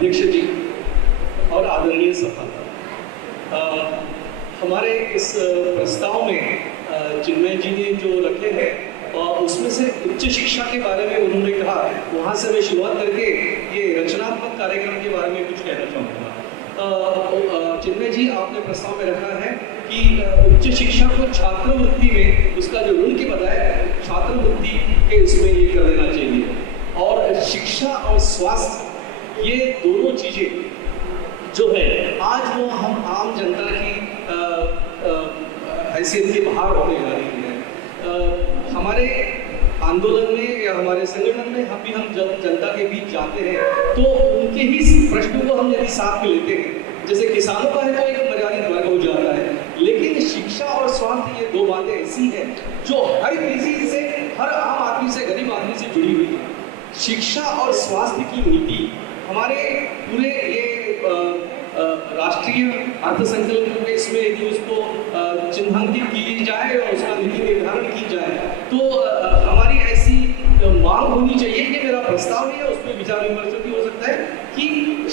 अध्यक्ष जी और आदरणीय सभा, हमारे इस प्रस्ताव में चिन्मय जी ने जो रखे हैं उसमें से उच्च शिक्षा के बारे में उन्होंने कहा, वहाँ से मैं शुरुआत करके ये रचनात्मक कार्यक्रम के बारे में कुछ कहना चाहूँगा। चिन्मय जी, आपने प्रस्ताव में रखा है कि उच्च शिक्षा को छात्रवृत्ति में उसका जो ऋण के बजाय छात्रवृत्ति के उसमें ये कर देना चाहिए, और शिक्षा और स्वास्थ्य ये दोनों चीज़ें जो है आज वो हम आम जनता की हैसियत के बाहर होने जा रही है। हमारे आंदोलन में या हमारे संगठन में हम जनता के बीच जाते हैं तो उनके ही प्रश्नों को हम यदि साथ में लेते हैं, जैसे किसानों का है तो एक मर्यादित वर्ग हो जाता है, लेकिन शिक्षा और स्वास्थ्य ये दो बातें ऐसी हैं जो हर किसी से, हर आम आदमी से, गरीब आदमी से जुड़ी हुई है। शिक्षा और स्वास्थ्य की नीति हमारे पूरे ये राष्ट्रीय अर्थसंकल्प में इसमें यदि उसको चिन्हांकित की जाए और उसका नीति निर्धारण की जाए तो हमारी ऐसी मांग होनी चाहिए कि मेरा प्रस्ताव है उस पर विचार विमर्श भी हो सकता है कि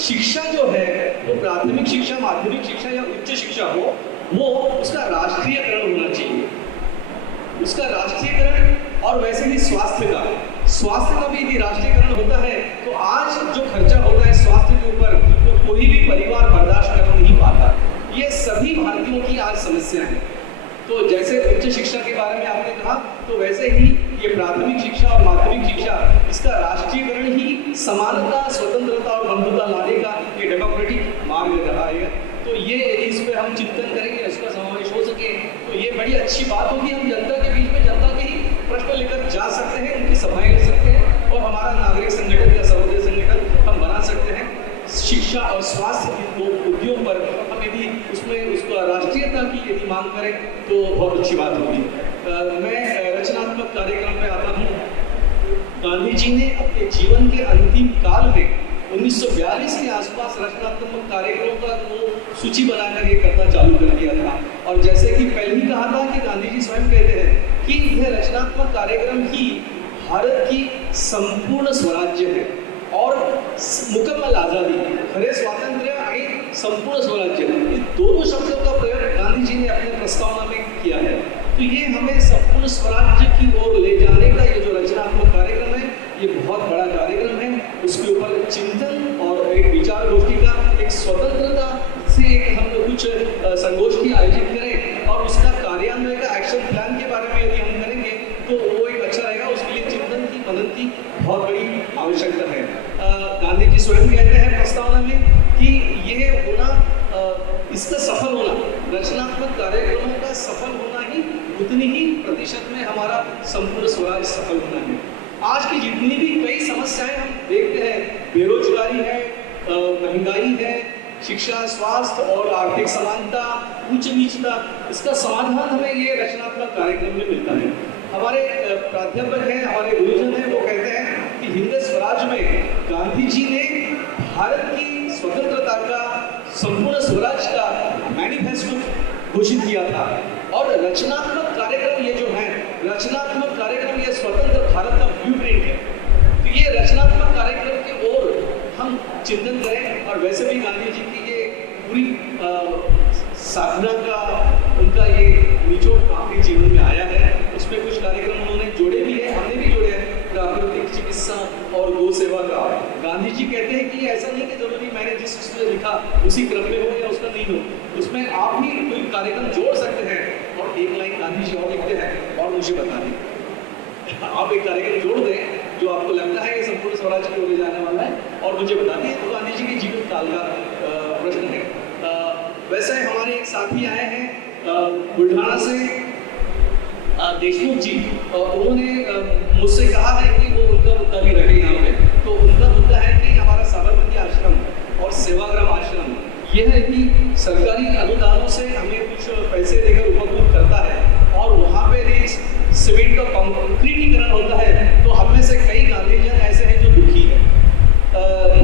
शिक्षा जो है वो प्राथमिक शिक्षा, माध्यमिक शिक्षा या उच्च शिक्षा हो, वो उसका राष्ट्रीयकरण होना चाहिए, उसका राष्ट्रीयकरण। और वैसे ही स्वास्थ्य का भी यदि राष्ट्रीयकरण होता है तो आज जो खर्चा होता है स्वास्थ्य के ऊपर तो कोई भी परिवार बर्दाश्त कर नहीं पाता। ये सभी भारतीयों की आज समस्या है। तो जैसे उच्च शिक्षा के बारे में आपने कहा तो वैसे ही ये प्राथमिक शिक्षा और माध्यमिक शिक्षा, इसका राष्ट्रीयकरण ही समानता, स्वतंत्रता और बंधुता लाने का ये डेमोक्रेटिक मार्ग रहा है। तो ये इस पर हम चिंतन करेंगे, इसका समावेश हो सके तो ये बड़ी अच्छी बात होगी। हम जनता के बीच में जनता के ही प्रश्न लेकर जा सकते हैं, उनकी सभाएं ले सकते हैं और हमारा नागरिक संगठन या सर्वोदय संगठन हम बना सकते हैं। शिक्षा और स्वास्थ्य के दो मुद्दों पर हम यदि उसमें उसका राष्ट्रीयता की यदि मांग करें तो बहुत अच्छी बात होगी। मैं रचनात्मक कार्यक्रम में आता हूँ। गांधी जी ने अपने जीवन के अंतिम काल में 1942 के आसपास रचनात्मक कार्यक्रमों का वो सूची बनाकर ये करना चालू कर दिया था। और जैसे कि पहले ही कहा था कि गांधी जी स्वयं कहते हैं कि यह रचनात्मक कार्यक्रम ही भारत की संपूर्ण स्वराज्य है और मुकम्मल आज़ादी, खरे स्वातंत्र्य आणि संपूर्ण स्वराज्य, इन दोनों शब्दों का प्रयोग गांधी जी ने अपने प्रस्तावना में किया है। तो ये हमें संपूर्ण स्वराज्य की ओर ले जाने का ये जो रचनात्मक कार्यक्रम है ये बहुत बड़ा कार्यक्रम है। उसके ऊपर चिंतन और एक विचार गोष्ठी का, एक स्वतंत्रता से एक हम लोग कुछ संगोष्ठी आयोजित करें और उसका कार्यान्वयन का एक्शन प्लान के बारे में यदि हम करेंगे तो वो एक अच्छा रहेगा। उसके लिए चिंतन की, मनन की बहुत बड़ी आवश्यकता है। गांधी जी स्वयं कहते हैं प्रस्तावना में कि ये होना, इसका सफल होना, रचनात्मक कार्यक्रमों का सफल होना ही उतनी ही प्रतिशत में हमारा संपूर्ण स्वराज सफल होना है। आज की जितनी भी कई समस्याएं हम देखते हैं, बेरोजगारी है, महंगाई है, शिक्षा, स्वास्थ्य और आर्थिक समानता, उच्च नीचता, इसका समाधान हमें ये रचनात्मक कार्यक्रम में मिलता है। हमारे प्राध्यापक हैं, हमारे गुरुजन हैं, वो कहते हैं कि हिंद स्वराज में गांधी जी ने भारत की स्वतंत्रता का, संपूर्ण स्वराज का मैनिफेस्टो घोषित किया था। और रचनात्मक कार्यक्रम ये जो है, रचनात्मक कार्यक्रम ये स्वतंत्र भारत का ब्लूप्रिंट है। तो ये रचनात्मक कार्यक्रम की ओर हम चिंतन करें। और वैसे भी गांधी जी की ये पूरी साधना का, उनका ये निचोड़ अपने जीवन में आया है। उसमें कुछ कार्यक्रम उन्होंने जोड़े भी हैं, हमने भी जोड़े हैं, प्राकृतिक चिकित्सा और गौ सेवा का। गांधी जी कहते हैं कि ऐसा नहीं कि जरूरी मैंने जिस उसमें लिखा उसी क्रम में हो या उसका नहीं हो, उसमें आप भी कोई कार्यक्रम जोड़ सकते हैं। और एक लाइन गांधी जी और लिखते हैं और मुझे बता दें, आप एक कार्यक्रम जोड़ दें जो आपको लगता है कि संपूर्ण स्वराज की ओर ले जाने वाला है और मुझे बता दें। तो गांधी जी के जीवन काल का प्रश्न है। वैसे हमारे एक साथी आए हैं बुल्ढाना से, देशमुख जी, उन्होंने मुझसे कहा है कि वो उनका मुद्दा भी रखे यहाँ पे। तो उनका मुद्दा है कि हमारा साबरमती आश्रम और सेवाग्राम आश्रम यह है कि सरकारी अनुदानों से हमें कुछ पैसे देकर उपकृत करता है और वहाँ पे सीमेंट का कंक्रीटीकरण होता है। तो हम में से कई गांधीजन ऐसे हैं जो दुखी है।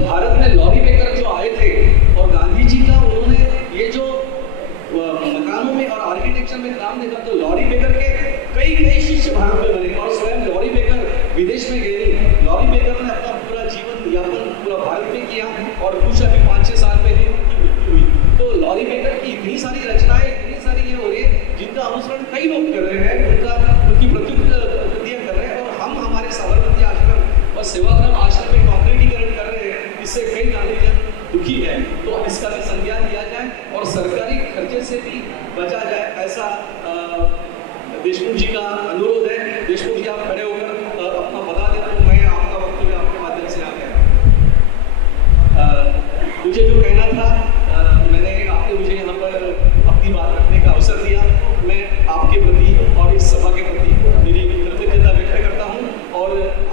भारत में लॉरी मेकर जो आए थे और गांधी जी का उन्होंने ये जो मकानों में और आर्किटेक्चर में काम देखा तो लॉरी मेकर के कई शिष्य भारत में बने और स्वयं लॉरी मेकर विदेश में गए नहीं। लॉरी मेकर ने अपना पूरा जीवन यापन पूरा भारत में किया और कुछ अभी 5-6 साल पहले उनकी मृत्यु हुई। तो लॉरी मेकर की इतनी सारी रचनाएं, इतनी सारी ये हो रही है जिनका अनुसरण कई लोग कर रहे हैं, उनकी प्रतिकृतियां कर रहे हैं, और हम हमारे साबरमती आश्रम और सेवाग्राम आश्रम में कॉन्क्रीटीकरण कर रहे हैं। इससे कई गांधीजन दुखी है, तो इसका भी संज्ञान लिया जाए और सरकारी खर्चे से भी बचा जाए, ऐसा देशमुख जी का अनुरोध है। देशमुख जी आप खड़े होकर अपना बता दें तो मैं आपका वक्तव्य आपके माध्यम से आ गया। मुझे जो कहना था, मैंने आपने मुझे यहाँ पर अपनी बात रखने का अवसर दिया। मैं आपके प्रति और इस सभा के प्रति मेरी कृतज्ञता व्यक्त करता हूँ, और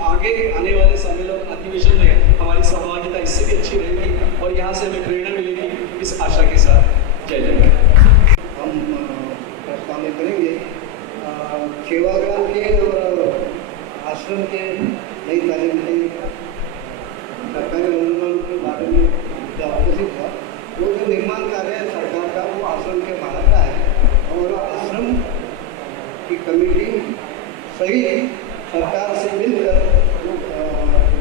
आगे आने वाले सम्मेलन अधिवेशन में हमारी सहभागिता इससे भी अच्छी रहेगी और यहाँ से हमें प्रेरणा मिलेगी, इस आशा के साथ। जय जय। हम प्रस्ताव करेंगे सेवाग्राम के और आश्रम के नई तालीम के सरकारी अनुदान के बारे में जो अवगत था, वो जो निर्माण कार्य है सरकार का, वो आश्रम के बाहर का है और आश्रम की कमेटी सही सरकार से मिलकर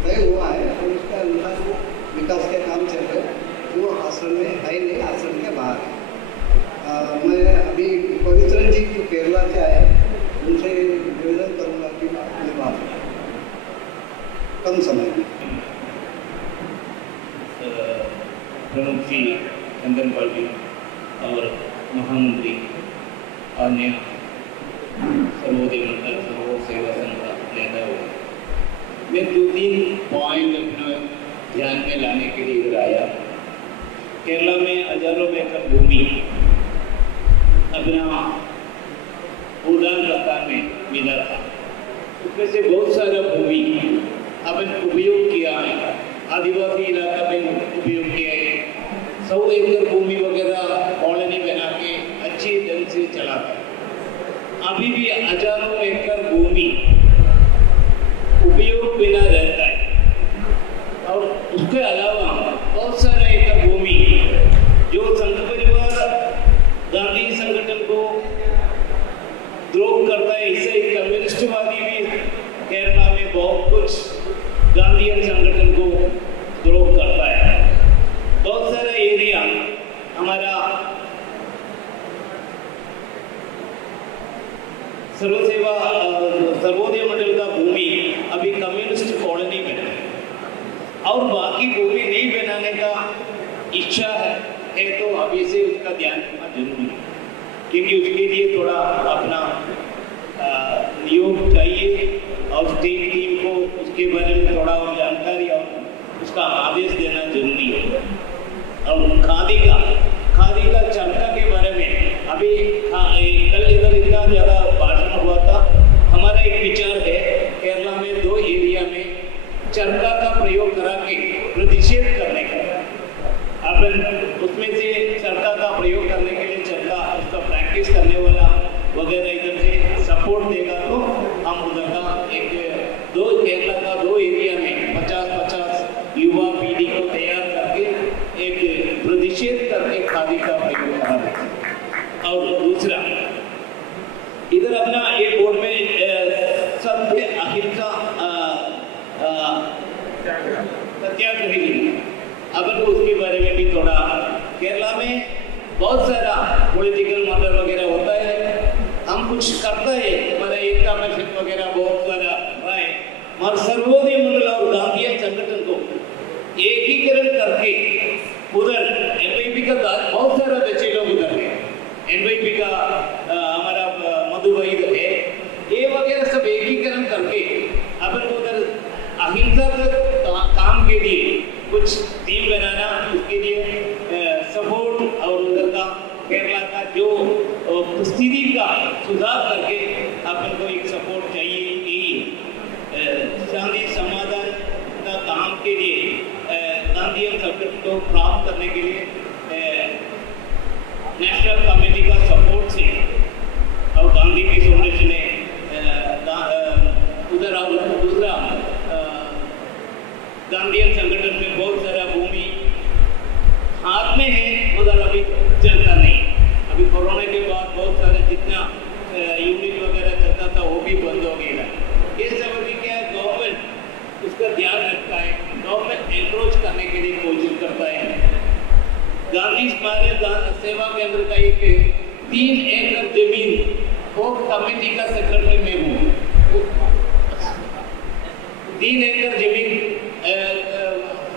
तय हुआ है और उसके अनुसार वो विकास के काम चल रहे हैं, जो आश्रम में है नहीं, आश्रम के बाहर है। मैं अभी पवित्रन जी जो केरला से आए उनसे निवेदन करूँगा कि अपनी बात कम समय में। प्रमुख श्री चंदन पाल जी और महामंत्री अन्य सर्वोदय मंडल सर्व सेवा संघ का नेता हो, मैं 2-3 पॉइंट अपना ध्यान में लाने के लिए इधर आया। केरला में हजारों एकड़ भूमि अपना उदान प्रकार में मिला था, उसमें से बहुत सारा भूमि अपन उपयोग किया है, आदिवासी इलाका में उपयोग किया है, 100 एकड़ भूमि वगैरह कॉलोनी बना के अच्छी ढंग से चलाता है। अभी भी हजारों एकड़ भूमि उपयोग बिना रहता है, और उसके अलावा बहुत सारा एकड़ भूमि जो संघ परिवार गांधी संगठन को द्रोह करता है। इससे कम्युनिस्टवादी भी केरला में बहुत कुछ गांधीयन संगठन को द्रोह करता है। बहुत सारा एरिया हमारा सर्वोदय मंडल का भूमि अभी कम्युनिस्ट कॉलोनी में है, और बाकी भूमि नहीं बनाने का इच्छा है तो अभी से उसका ध्यान रखना जरूरी है, क्योंकि उसके लिए थोड़ा अपना नियोग चाहिए और स्टेट टीम को उसके बारे में थोड़ा और जानकारी और उसका आदेश देना जरूरी है। और खादी का चरखा के बारे में अभी कल इधर इतना ज़्यादा भाषण हुआ था। हमारा एक विचार है केरला में 2 एरिया में चरखा का प्रयोग करा के प्रतिषेध करने का, अपन उसमें से चरखा का प्रयोग करने के लिए चरखा उसका प्रैक्टिस करने वाला वगैरह इधर से सपोर्ट देगा, तो हम उधर का केरला का 2 एरिया में 50-50 युवा पीढ़ी को तैयार करके एक प्रतिषेध करके खादी का प्रयोग करा। और दूसरा इधर अपना एक बोर्ड में सत्य अहिंसा सत्याग्रही, अपन को उसके बारे में भी थोड़ा, केरला में बहुत सारा पॉलिटिकल मर्डर वगैरह होता है, हम कुछ करता है, हमारा एकता मिशन वगैरह बहुत सारा रहा है, मगर सर्वोदय मंडल और गांधीयन संगठन को एकीकरण करके उधर एनवाईपी का बहुत सारा बच्चे लोग उधर है, एनवाईपी का हमारा मधुबई है, ये वगैरह सब एकीकरण करके अपन को उधर अहिंसा काम के लिए कुछ टीम बनाना, उसके लिए सपोर्ट और उधर का केरला का जो स्थिति का सुधार करके अपन को एक सपोर्ट चाहिए। शांति समाधान का काम के लिए गांधीयन संगठन को प्राप्त करने के लिए नेशनल कमेटी का सपोर्ट से और गांधी की फाउंडेशन ने उधर और दूसरा गांधीयन संगठन में बहुत सारा भूमि हाथ में है, उधर अभी चलता नहीं। अभी कोरोना के बाद बहुत सारे जितना यूनिट वगैरह चलता था वो भी बंद हो गया। ये सब अभी क्या गवर्नमेंट उसका ध्यान रखता है। सतीश महाराज सेवा केंद्र का एक 3 एकड़ जमीन वो कमेटी का सेक्रेटरी में हूँ। 3 एकड़ जमीन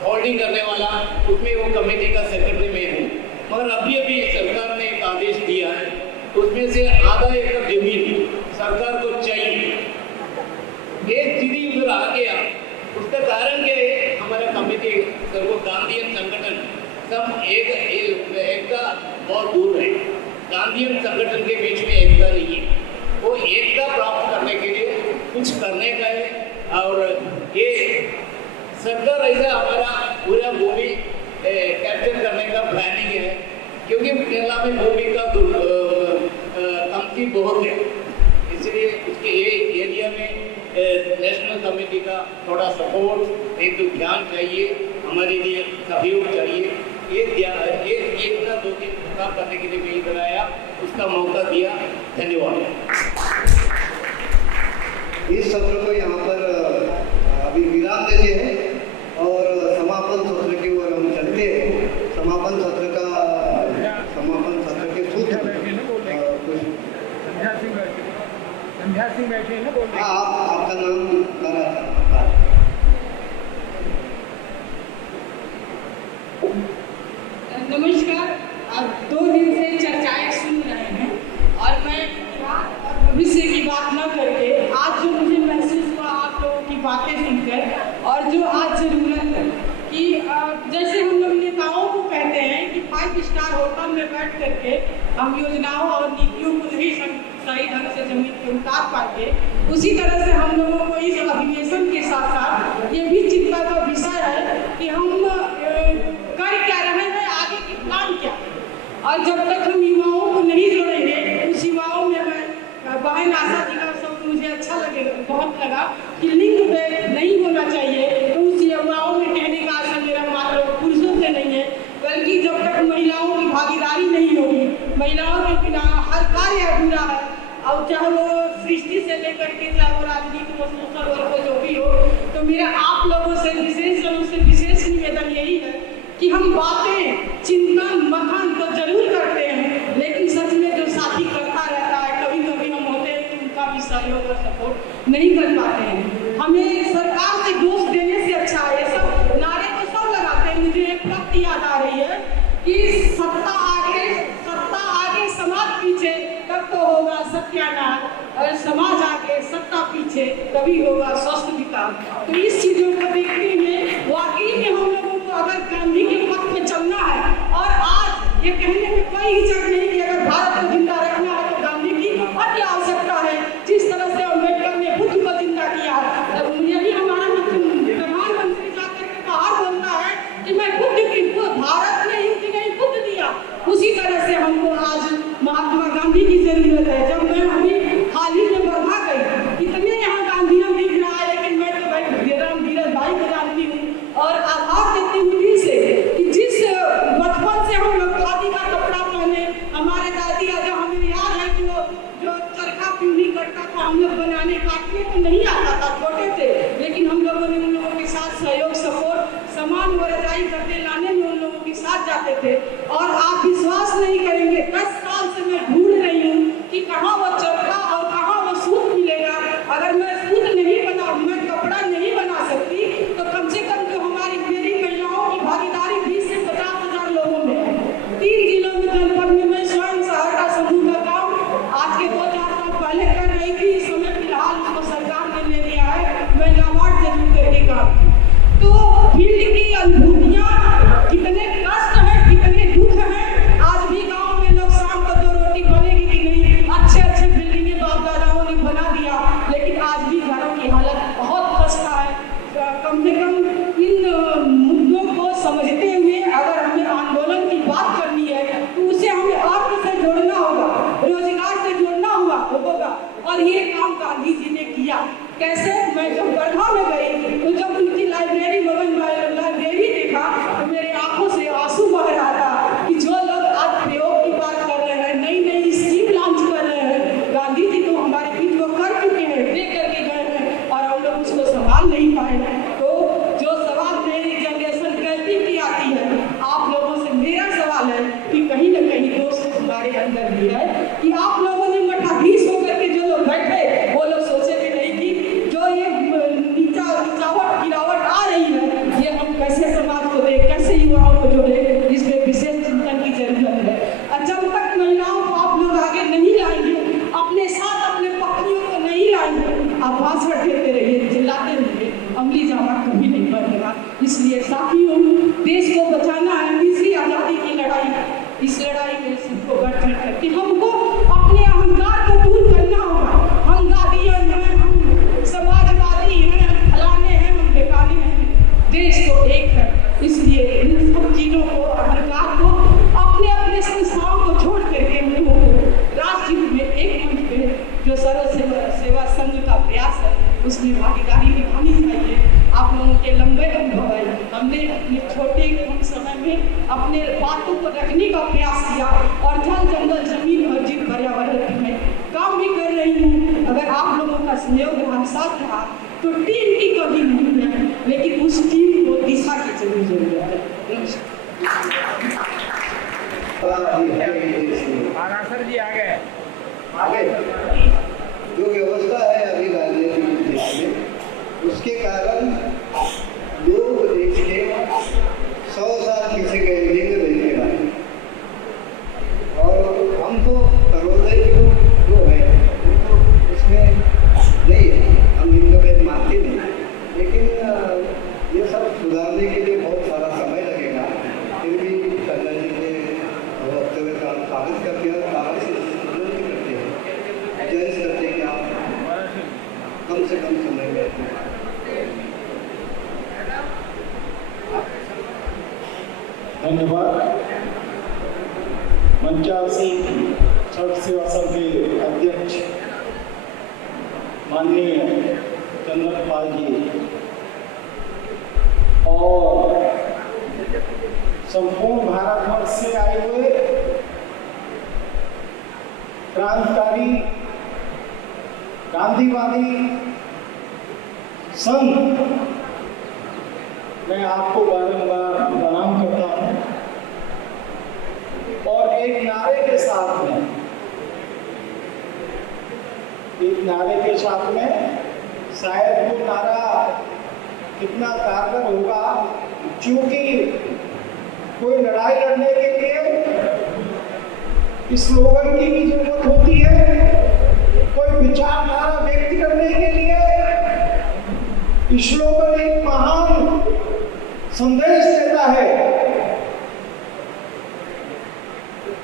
होल्डिंग करने वाला उसमें वो कमेटी का सेक्रेटरी में हूँ। मगर अभी अभी सरकार ने एक आदेश दिया है, उसमें से आधा एकड़ जमीन सरकार को चाहिए। एक दीदी उधर आ गया, उसका कारण क्या है, हमारा कमेटी वो गांधीयन संगठन सब एकता बहुत दूर है। गांधीयन संगठन के बीच में एकता नहीं है। वो एकता प्राप्त करने के लिए कुछ करने का है। और ये सरकार ऐसा हमारा पूरा भूमि कैप्चर करने का प्लानिंग है, क्योंकि केरला में भूमि का कमती बहुत है। इसलिए उसके एरिया में नेशनल कमेटी का थोड़ा सपोर्ट, एक तो ध्यान चाहिए, हमारे लिए सहयोग चाहिए। एक ना 2 दिन काम करने के लिए मैं इधर आया, उसका मौका दिया। धन्यवाद। इस सत्र को यहाँ पर अभी विराम देते हैं और समापन सत्र की ओर हम चलते हैं। समापन सत्र के सूत्र संध्या सिंह बैठे हैं ना, बोल रहे हैं। आपका नाम नमस्कार। आप 2 दिन से चर्चाएं सुन रहे हैं और मैं भविष्य की बात न करके आज जो मुझे महसूस हुआ आप लोगों की बातें सुनकर, और जो आज जरूरत है कि जैसे हम लोग नेताओं को कहते हैं कि 5 स्टार होटल में बैठ करके हम योजनाओं और नीतियों को नहीं सही ढंग से जमीन पर उतार पाते, उसी तरह से हम लोगों को इस अधिवेशन के साथ साथ ये भी चिंता का विषय है कि हम कर क्या रहे हैं, आगे की प्लान क्या है। और जब तक हम युवाओं को नहीं जोड़ेंगे, उस युवाओं में मैं बहन आशा जी का शब्द मुझे अच्छा लगेगा, बहुत लगा कि लिंग पे नहीं होना चाहिए। तो उस युवाओं में कहने का आशा मेरा मात्र पुरुषों से नहीं है, बल्कि जब तक महिलाओं की भागीदारी नहीं होगी, महिलाओं के बिना हर कार्य अधूरा है। और चाहे वो सृष्टि से लेकर के, चाहे वो राजनीति वो सोशल वर्क जो भी हो, तो मेरा आप लोगों से विशेष निवेदन यही है कि हम बातें चिंतन मंथन तो जरूर करते हैं, लेकिन सच में जो साथी करता रहता है, कभी कभी हम होते हैं कि उनका भी सहयोग और सपोर्ट नहीं कर पाते हैं। हमें सरकार से दोष देने से अच्छा है, ये सब नारे तो सब लगाते हैं। मुझे एक बात याद आ रही है कि सत्ता आगे समाज पीछे तब तो होगा सत्यानाश, और समाज आगे सत्ता पीछे तभी होगा स्वस्थ विकास। तो इस चीजों को देखते हुए वाकई में हम लोगों को अगर गांधी के पथ में चलना है, और आज ये कहने में कोई हिचक नहीं कि अगर भारत को जिंदा रखना है तो गांधी की अति आवश्यकता है। जिस तरह से अम्बेडकर ने बुद्ध को जिंदा किया, यही हमारा प्रधानमंत्री जाकर के बाहर बोलता है कि मैं बुद्ध की, भारत ने युद्ध नहीं बुद्ध दिया। उसी तरह से हमको आज महात्मा गांधी की जरूरत है। जब मैं अभी हाल ही में वर्धा गई, इतने यहाँ गांधीयन दिख रहा है, लेकिन मैं तो भाई धीरज भाई को जानती हूँ और आभार देती हूँ दिल से कि जिस बचपन से हम लोग खादी का कपड़ा पहने, हमारे दादी आजा, हमें याद है कि वो जो चरखा पीढ़ी करता था, हम लोग बनाने काटने को नहीं आता था, छोटे थे, लेकिन हम लोगों ने उन लोगों के साथ सहयोग सपोर्ट सामान व रजाई करते लाने में उन लोगों के साथ जाते थे। और आप विश्वास नहीं करेंगे, 10 साल से मैं ढूंढ रही हूँ कि कहाँ वो चरखा और कहाँ वो सूत मिलेगा। अगर मैं सूत नहीं बना, मैं कपड़ा नहीं बना सकती, तो कम से कम जो हमारी मेरी महिलाओं की भागीदारी 20 से 50,000 लोगों में है। 3 जिलों में जनपद में मैं स्वयं सहायता समूह का काम आज के 2-4 साल पहले कर रही थी। इस समय फिलहाल उसको सरकार ने ले लिया है, मैं नाबार्ड से जुड़ करके काम की। तो फील्ड की अनुभूतियाँ, कितने कष्ट हैं, कितने दुख हैं। आज भी गांव में लोग शाम को 2 रोटी बनेगी कि नहीं, अच्छे बिल्डिंगें बाप दादाओं ने बना दिया, लेकिन आज भी घरों की हालत बहुत खस्ता है। कम से कम इन मुद्दों को समझते हुए अगर हमें आंदोलन की बात करनी है, तो उसे हमें अर्थ से जोड़ना होगा, रोजगार से जोड़ना होगा। और ये काम गांधी जी ने किया। कैसे? मैं जब वर्धा में गई तो जब उनकी लाइब्रेरी देखा तो मेरे आंखों से आंसू बह रहा था कि जो लोग आज प्रयोग की बात कर रहे हैं, नई स्कीम लॉन्च कर रहे हैं, गांधी जी तो हमारे बीच वो कर चुके हैं, दे करके गए हैं, और हम लोग उसको संभाल नहीं पाए। तो जो सवाल मेरी जनरेशन कहती की आती है, आप लोगों से मेरा सवाल है आप भाषण देते रहिए, चिल्लाते रहिए, अमली जामा कभी नहीं बनेगा। इसलिए साथियों, देश को बचाना है, तीसरी आज़ादी की लड़ाई। इस लड़ाई में सबको बढ़ चढ़ करके हमको अपने अहंकार को दूर करना होगा। हम गादियन हैं, हम समाजवादी हैं, हम फलाने हैं, हम बेकानी हैं। देश तो एक है। इसलिए इन सब चीज़ों को, अहंकार को, अपने अपने संस्थाओं को छोड़ करके हम लोगों को राष्ट्र में एक मंच पे जो सर्व सेवा संघ का प्रयास है उसमें भागीदारी निभानी चाहिए। आप लोगों के लंबे अनुभव है, हमने अपने छोटे कम समय में अपने बातों को रखने का प्रयास किया और जल जंगल जमीन और जीव पर्यावरण में काम भी कर रही हूँ। अगर आप लोगों का सहयोग रहा, साथ रहा, तो टीम की कमी नहीं है, लेकिन उस टीम को दिशा की जरूर जरूरत है। सर जी आ गए। आगे जो व्यवस्था है अभी राजनीतिक देश में, उसके कारण लोग देश के 100 साल पीछे गए लिंग रहने वाले, और हम तो सर्वोदय जो है तो उसमें नहीं है, हम लिंग भेद मानते नहीं। लेकिन ये सब सुधारने के लिए बहुत सारा समय लगेगा। फिर भी कर्नल जी ने हफ्ते में कागज कर दिया, कागज से करते हैं, जज करते हैं कि आप कम से कम समय में। धन्यवाद। मंचासीन सर्व सेवा संघ के अध्यक्ष माननीय चंद्रन पाल जी और संपूर्ण भारतवर्ष से आए हुए क्रांतिकारी गांधीवादी संघ, मैं आपको बारंबार प्रणाम करता हूं। और एक नारे के साथ में शायद वो नारा कितना कारगर होगा, क्योंकि कोई लड़ाई लड़ने के लिए स्लोगन की भी जरूरत होती है, कोई विचारधारा व्यक्त करने के लिए स्लोगन एक महान संदेश देता है।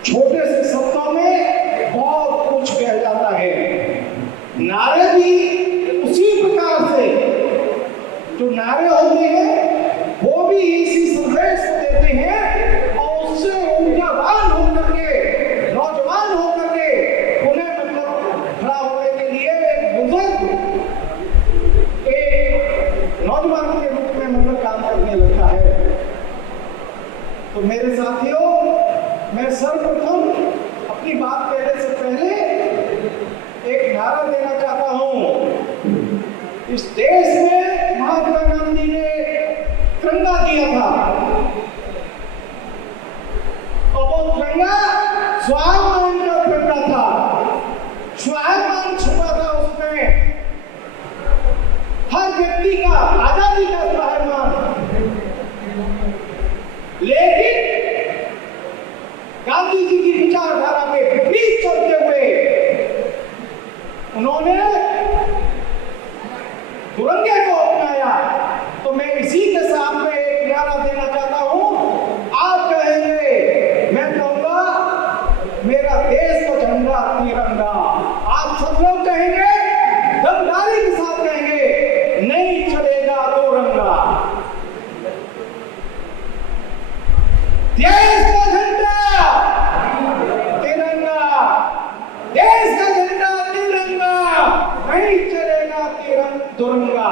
छोटे से शब्दों में बहुत कुछ कह जाता है। नारे भी उसी प्रकार से जो नारे होते हैं वो भी इसी संदेश को देते हैं, और उससे ऊर्जावान होकर के, नौजवान होकर के उन्हें मतलब खड़ा होने के लिए एक बुजुर्ग एक नौजवान के रूप में मतलब काम करने लगता है। तो मेरे साथियों, मैं सर्वप्रथम अपनी बात कहने से पहले एक नारा देना चाहता हूं। इस देश में महात्मा गांधी ने तिरंगा दिया था, और वो तिरंगा स्वाभिमान का तिरंगा था, स्वाभिमान छुपा था उसमें, हर व्यक्ति का आजादी का स्वाभिमान। लेकिन गांधी जी की विचारधारा में विपरीत चलते हुए उन्होंने तिरंगे को अपनाया। तो मैं इसी के साथ में एक नारा देना चाहता हूं। आप कहेंगे, मैं कहूंगा मेरा देश का झंडा तिरंगा। आप सब लोग कहेंगे, दमदारी के साथ कहेंगे, नहीं चलेगा तो रंगा। देश का झंडा तिरंगा, देश का झंडा तिरंगा, नहीं चलेगा तिरंगा।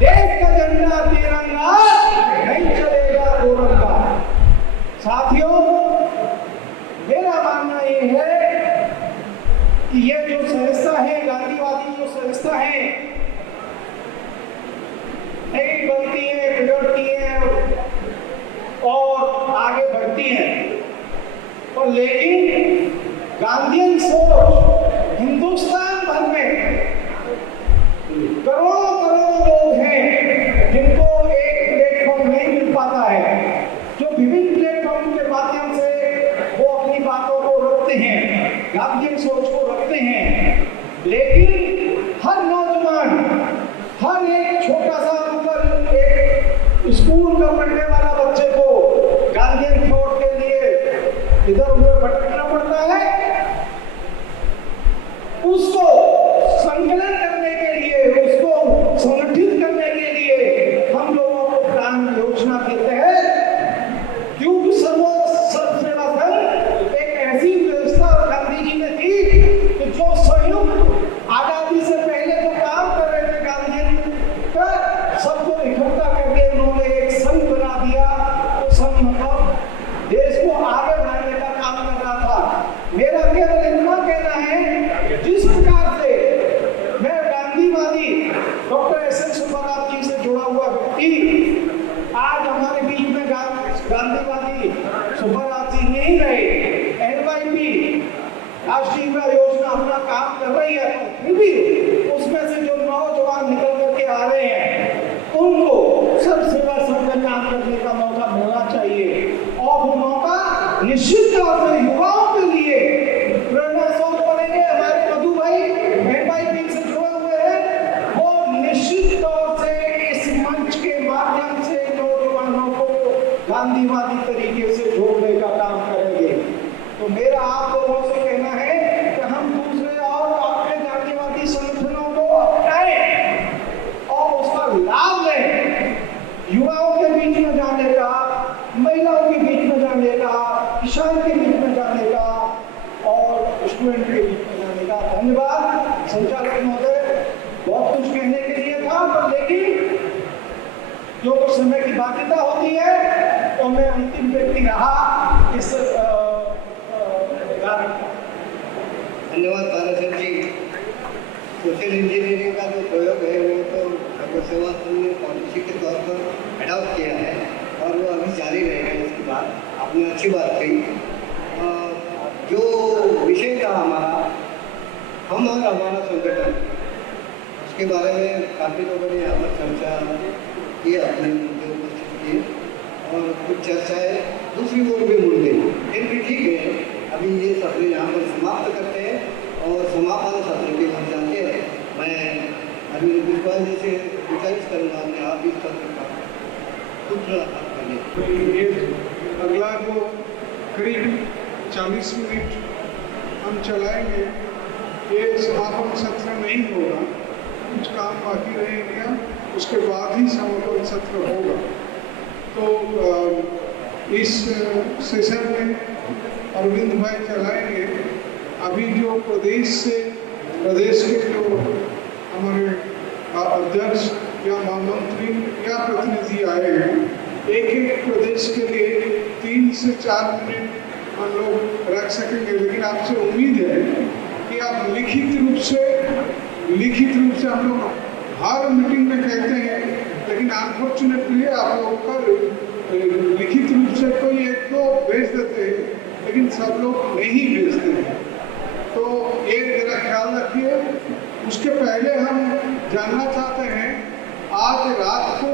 देश का झंडा तिरंगा, नहीं चलेगा तिरंगा। साथियों, मेरा मानना ये है कि ये जो संस्था है, गांधीवादी जो संस्था है, नहीं बनती है, बिगड़ती है और आगे बढ़ती है, और लेकिन गांधीयन सोच हिंदुस्तान भर में करोड़ों करोड़ों लोग हैं जिनको एक प्लेटफॉर्म नहीं मिल पाता है, जो विभिन्न प्लेटफॉर्म के माध्यम से वो अपनी बातों को रखते हैं, गांधीयन सोच को रखते हैं। लेकिन हर नौजवान इधर उधर भटकना पड़ता है, उसको संकलन करने के लिए, उसको संगठित करने के लिए हम लोगों को प्लान योजना के तहत क्योंकि सर्वसेवा संघ एक ऐसी व्यवस्था गांधी जी ने की कि जो संयुक्त आजादी से पहले जो काम कर रहे थे गांधी का सबको इकट्ठा करके उन्होंने एक संघ बना दिया। तो संघ मतलब देश को आगे बढ़ाने का काम कर रहा था। मेरा केवल इतना कहना है, जिस प्रकार से मैं गांधीवादी डॉक्टर एस.एन. सुब्बाराव जी से जुड़ा हुआ व्यक्ति आज हमारे बीच में गांधीवादी सुब्बाराव जी नहीं रहे, एनवाईपी राष्ट्रीय युवा योजना अपना काम कर रही है, फिर भी उसमें से जो नौजवान निकल करके आ रहे हैं उनको सब सेवा संघ में काम करने का मौका मिलना चाहिए और वो मौका निश्चित तौर से युवाओं के लिए प्रेरणा स्रोत बनेंगे। हमारे मधु भाई एनवाईपी से जुड़े हुए हैं, वो निश्चित तौर से इस मंच के माध्यम से नौजवानों को गांधीवादी तरीके से जोड़ने का काम करेंगे। तो मेरा आप लोगों से कहना है कि हम दूसरे और अपने गांधीवादी संगठनों को अपनाएं और उसका लाभ लें। युवाओं के बीच में जाने का, महिलाओं के बीच में जाने का, किसान के बीच में जाने का और स्टूडेंट के बीच में जाने का। धन्यवाद संचालक महोदय, बहुत कुछ कहने के लिए था, पर लेकिन जो कुछ समय की बाध्यता होती है तो मैं अंतिम व्यक्ति रहा इस धन्यवाद ताराचंद जी। सोशल इंजीनियरिंग का जो प्रयोग है वो तो सर्वसेवा संघ ने पॉलिसी के तौर पर अडॉप्ट किया है और वो अभी जारी रहेगा। इसके बाद आपने अच्छी बात कही। जो विषय था हमारा, हम और हमारा संगठन, उसके बारे में काफ़ी लोगों ने यहाँ पर चर्चा की, अपने मुद्दे उपस्थित किए और कुछ चर्चाएँ दूसरी ओर भी मुड़ गई। फिर भी ठीक है, अभी ये सत्र यहाँ पर समाप्त करते हैं और समापन सत्र की ओर जाते हैं। मैं अभी विश्वास जी से गुजारिश करूँगा कि आप इस सत्र का दूसरा करिए। अगला जो करीब 40 मिनट हम चलाएंगे, ये समापन सत्र नहीं होगा, कुछ काम बाकी रहेगा, उसके बाद ही समापन सत्र होगा। तो इस सेशन में अरविंद भाई चलाएंगे। अभी जो प्रदेश के जो हमारे अध्यक्ष या महामंत्री या प्रतिनिधि आए हैं, एक एक प्रदेश के लिए 3 से 4 मिनट हम लोग रख सकेंगे। लेकिन आपसे उम्मीद है कि आप लिखित रूप से हम लोग हर मीटिंग में कहते हैं, लेकिन अनफॉर्चुनेटली आप लोग का लिखित रूप से कोई एक दो भेज देते हैं, लेकिन सब लोग नहीं भेजते हैं। तो ये मेरा ख्याल रखिए। उसके पहले हम जानना चाहते हैं, आज रात को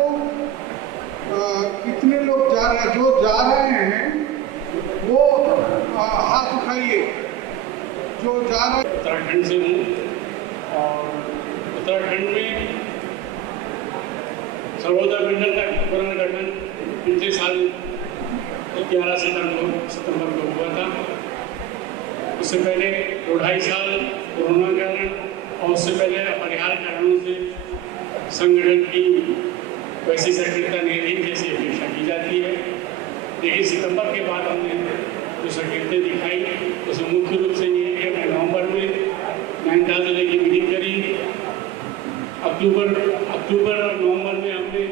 कितने लोग जा रहे हैं? जो जा रहे हैं वो हाथ उठाइए। जो जा रहे हैं। उत्तराखंड से हूँ और उत्तराखंड में सर्वोदय मंडल का पुनर्गठन पिछले साल 11 सितंबर को हुआ था। उससे पहले 2-2.5 साल कोरोना के कारण और उससे पहले अपरिहार्य कारणों से संगठन की वैसी सक्रियता नहीं रही जैसी अपेक्षा की जाती है। लेकिन सितंबर के बाद हमने जो सक्रियता दिखाई उसमें मुख्य रूप से ये है कि हमने नवंबर में नैनीताल जिले की मीटिंग करी। अक्टूबर और नवंबर में हमने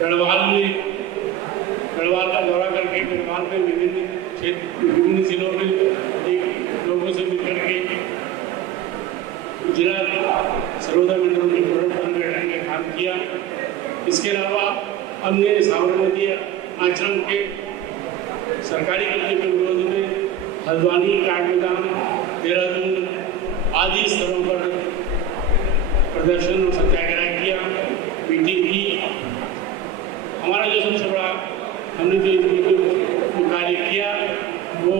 गढ़वाल का दौरा करके गढ़वाल में विभिन्न जिलों में लोगों से मिलकर के जिला सर्वोदय मंडलों के पुनर्गठन का काम किया। इसके अलावा हमने साबरमती आश्रम के सरकारी कब्जे के विरोध में हल्द्वानी, काठगोदाम, देहरादून आदि स्थलों पर प्रदर्शन और सत्याग्रह किया, मीटिंग की। हमारा जो सबसे बड़ा हमने जो कार्य किया वो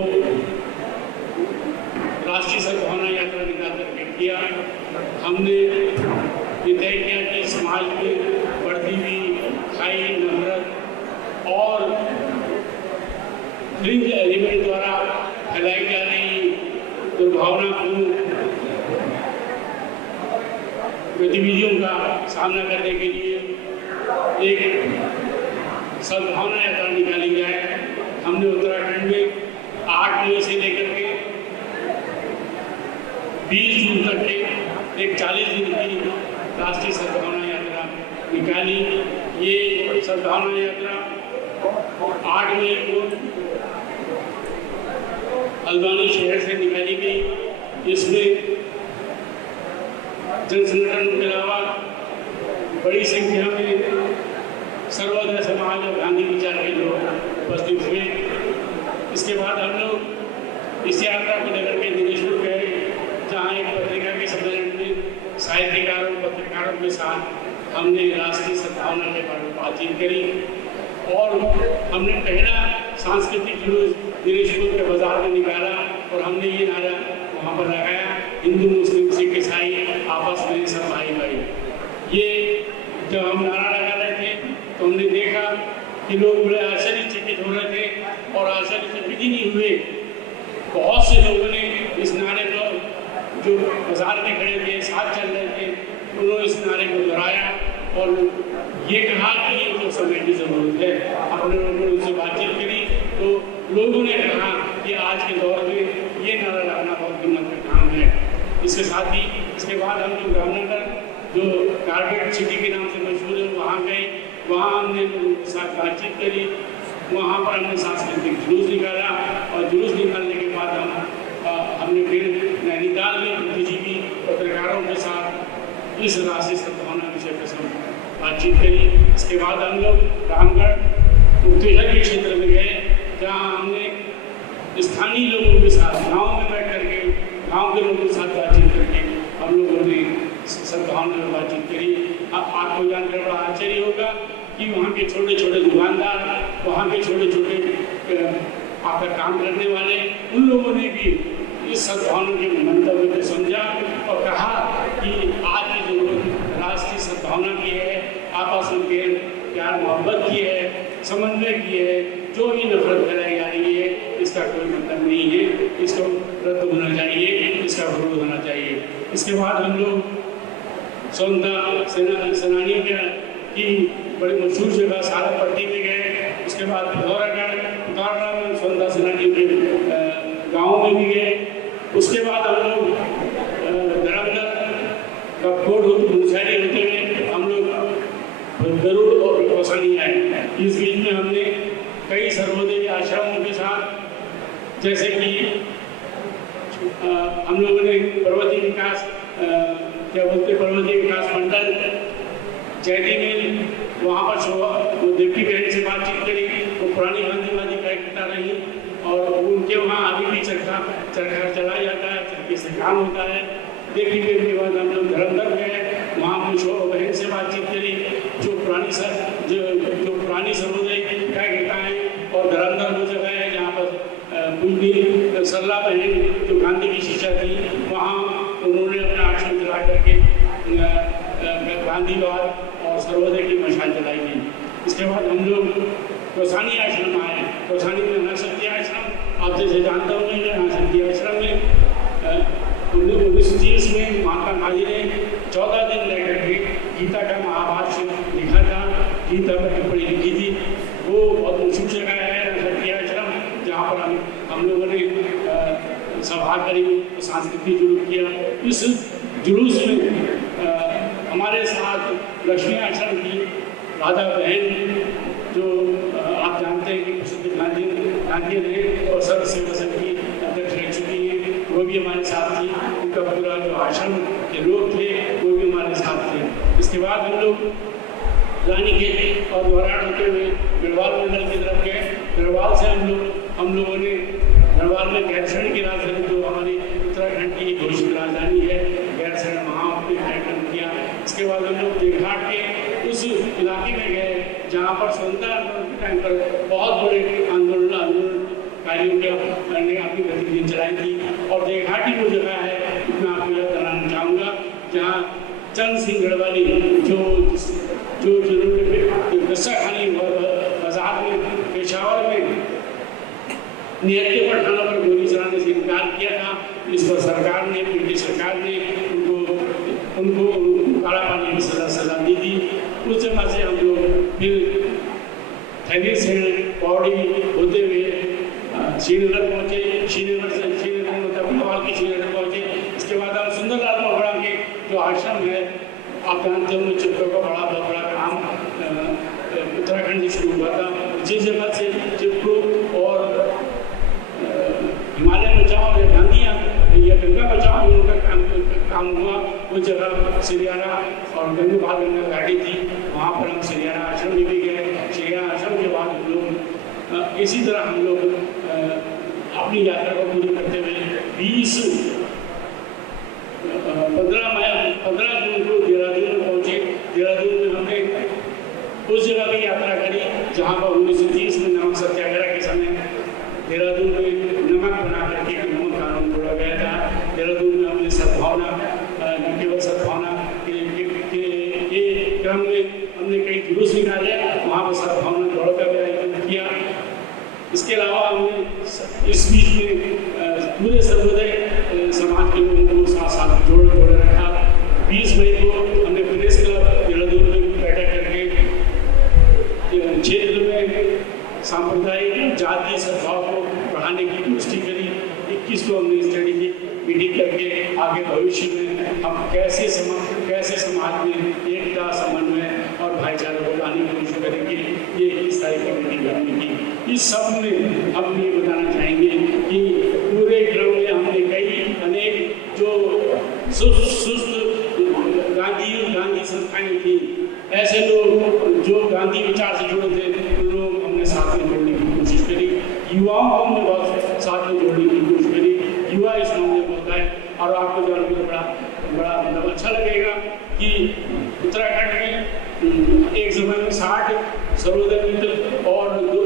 राष्ट्रीय सद्भावना यात्रा निकाल करके किया। हमने ये तय किया कि समाज में बढ़ती हुई खाई, नफरत और फ्रिंज एलिमेंट द्वारा चुनौतियों का सामना करने के लिए एक सद्भावना यात्रा निकाली जाए। हमने उत्तराखंड में 8 मई से लेकर के 20 जून तक के एक 40 दिन की राष्ट्रीय सद्भावना यात्रा निकाली। ये सद्भावना यात्रा 8 मई को हल्द्वानी शहर से निकाली गई। इसमें जन संगठनों के अलावा बड़ी संख्या में सर्वोदय समाज और गांधी विचार के लोग उपस्थित हुए। इसके बाद हम लोग इस यात्रा को लेकर के दिनेशपुर गए, जहाँ एक पत्रिका के सम्मेलन में साहित्यकारों पत्रकारों के साथ हमने राष्ट्रीय सद्भावना के बारे में बातचीत करी और हमने पहला सांस्कृतिक जुलूस दिनेशपुर के बाजार में निकाला और हमने ये नारा वहाँ पर लगाया, हिंदू मुस्लिम सिख ईसाई आपस में सब भाई भाई। ये जब हम नारा लगा रहे थे तो हमने देखा कि लोग बड़े आश्चर्यचकित हो रहे थे और आश्चर्यचकित ही नहीं हुए। बहुत से लोगों ने इस नारे को, जो बाजार में खड़े थे साथ चल रहे थे, उन्होंने इस नारे को दोहराया और ये कहा कि ये तो समय की जरूरत है। अपने लोगों ने उनसे बातचीत करी तो लोगों ने कहा कि आज के दौर में ये नारा लगाना बहुत हिम्मत का काम है। इसके साथ ही इसके बाद हम लोग रामनगर, जो कारपेट सिटी के नाम से मशहूर है, वहाँ गए। वहाँ हमने लोगों के साथ बातचीत करी। वहाँ पर हमने सांस्कृतिक जुलूस निकाला और जुलूस निकालने के बाद हमने फिर नैनीताल में बुद्धिजीवी पत्रकारों के साथ इस राष्ट्रीय सद्भावना विषय पर बातचीत करी। इसके बाद हम लोग रामगढ़ मुक्तेश्वर के क्षेत्र में गए, जहाँ हमने स्थानीय लोगों के साथ गाँव में बैठ करके गाँव के लोगों के साथ बातचीत करके हम लोगों ने सद्भावना में बातचीत करी। अब आपको जानकर बड़ा आश्चर्य होगा कि वहाँ के छोटे छोटे दुकानदार, वहाँ के छोटे छोटे आकर काम करने वाले, उन लोगों ने भी इस सद्भावना के मंतव्य को समझा और कहा कि आज की जरूरत राष्ट्रीय सद्भावना की है, आपस में प्यार मोहब्बत की है, समन्वय की है। जो भी नफरत फैलाई जा रही है इसका कोई मतलब नहीं है, इसको रद्द होना चाहिए, इसका विरोध होना चाहिए। इसके बाद हम लोग स्वतंत्रता सेनानियों की बड़ी मशहूर जगह सारपट्टी में गए। उसके बाद पिथौरागढ़ में स्वतंत्रता सेनानियों के गाँव में भी गए। उसके बाद हम लोग धर्मगढ़ कपकोट मुंशियारी होते हुए हम लोग गरुड़ और कौसानी आए। इस बीच में हमने कई सर्वोदय आश्रमों के साथ, जैसे कि हम लोगों ने पर्वतीय विकास पर्वतीय विकास मंडल जैदी में वहाँ पर देवकी बहन से बातचीत करी। वो पुरानी गांधीवादी कार्यकर्ता रही और उनके वहाँ अभी भी चरखा चलाया जाता है, चरखे से काम होता है। देवकी बहन के बाद हम लोग धर्मगढ़ गए, वहाँ कुछ बहन से बातचीत करी, जो पुरानी सर्वोदय कार्यकर्ता है। और धर्मगढ़ वो जगह है जहाँ पर पूजनी सरला बहन जो गांधी की शिक्षा थी, वहाँ उन्होंने अपना आश्रम चला करके गांधीवाद और सर्वोदय की मशाल चलाई गई। इसके बाद हम लोग कौसानी आश्रम आए। कौसानी में अनाशक्ति आश्रम, आप जैसे जानते होंगे, अनाशक्ति आश्रम में 1930 में महात्मा गांधी ने 14 दिन रह करके गीता का महाभाष्य लिखा था, गीता पर टिप्पणी लिखी थी। वो बहुत मशहूर जगह है अनाशक्ति आश्रम, जहाँ पर हम लोगों ने सभा करी, सांस्कृतिक जुलूस किया। इस जुलूस में हमारे साथ लक्ष्मी आश्रम की राधा बहन, जो आप जानते हैं कि प्रसिद्ध गांधी रहे और सर्व सेवा संघ की अध्यक्ष रह चुकी हैं, वो भी हमारे साथ थी। उनका पूरा जो आश्रम के लोग थे वो भी हमारे साथ थे। इसके बाद हम लोग रानीखेत और द्वाराट होते हुए गढ़वाल मंडल की तरफ गए। गढ़वाल से हम लोगों ने गढ़वाल में गैरसैंण की राजधानी, जो हमारी उत्तराखंड की घोषित राजधानी है, गैरसैंण, वहाँ अपने कार्यक्रम किया। इसके बाद हम लोग देवघाट के उस इलाके में गए जहाँ पर स्वतंत्रता आंदोलन के टाइम पर बहुत बड़े आंदोलनकारियों ने अपनी गतिविधियाँ चलाई थी। और देवघाटी वो जगह है, मैं आपको याद कराना चाहूँगा, जहाँ चंद सिंह गढ़वाली जो जिन्होंने गस्सा खानी बाजार में पेशावर में निहत्थे पठानों पर गोली चलाने से इनकार किया था। इस पर सरकार ने, ब्रिटिश सरकार ने उनको काला पानी की सजा दी थी। उस जगह से हम लोग फिर थैली से पौड़ी होते हुए श्रीनगर पहुँचे। श्रीनगर मतलब नेपाल के श्रीनगर पहुँचे। इसके बाद हम सुंदरलाल मोहड़ा के जो आश्रम है, आप जानते होंगे, चिप्को का बहुत बड़ा काम उत्तराखंड से शुरू हुआ था। जिस जगह से चिप्को और हिमालय बचाओ या गांधीया या गंगा बचाओ उनका काम हुआ, वो जगह सिरियाना और गंगा घाटी थी। वहाँ पर हम सिरियाना आश्रम में भी गए। सिरियाना आश्रम के बाद हम लोग इसी तरह हम लोग अपनी यात्रा को पूरी करते हुए 15 जून को देहरादून में पहुँचे। देहरादून में हमने उस जगह की यात्रा करी जहाँ पर 1930 में नमक सत्याग्रह के समय देहरादून में नमक बना करके नमक कानून तोड़ा गया था। देहरादून में हमने सद्भावना, केवल सद्भावना के क्रम में हमने कई जुलूस निकाले, वहाँ पर सद्भावना दौड़ का भी आयोजन किया। इसके अलावा हमने इस बीच में पूरे सर्वोदय समाज के लोगों को साथ जोड़ रखा। 20 मई को हमने प्रेस क्लब देहरादून में बैठक करके क्षेत्र में सांप्रदायिक जातीय सद्भाव को बढ़ाने की कोशिश करी। 21 को हमने स्ट्रेटेजिक मीटिंग करके आगे भविष्य में हम कैसे समाज में एकता, समन्वय और भाईचारा को लाने की कोशिश करेंगे, ये इस तरह की मीटिंग करने की। इस सब में हम ये बताना चाहेंगे कि पूरे क्रम में हमने अनेक जो सुस्त गांधी संस्थाएं थी, ऐसे लोग जो गांधी विचार से जुड़े थे, उन लोग हमने साथ में जोड़ने की कोशिश करी। युवाओं को हमने बहुत साथ में जोड़ने की कोशिश करी। युवा इस मामले में होता है। और आपको जानकर बड़ा मतलब अच्छा लगेगा कि उत्तराखंड में एक समय में 60 सर्वोदय मित्र और 2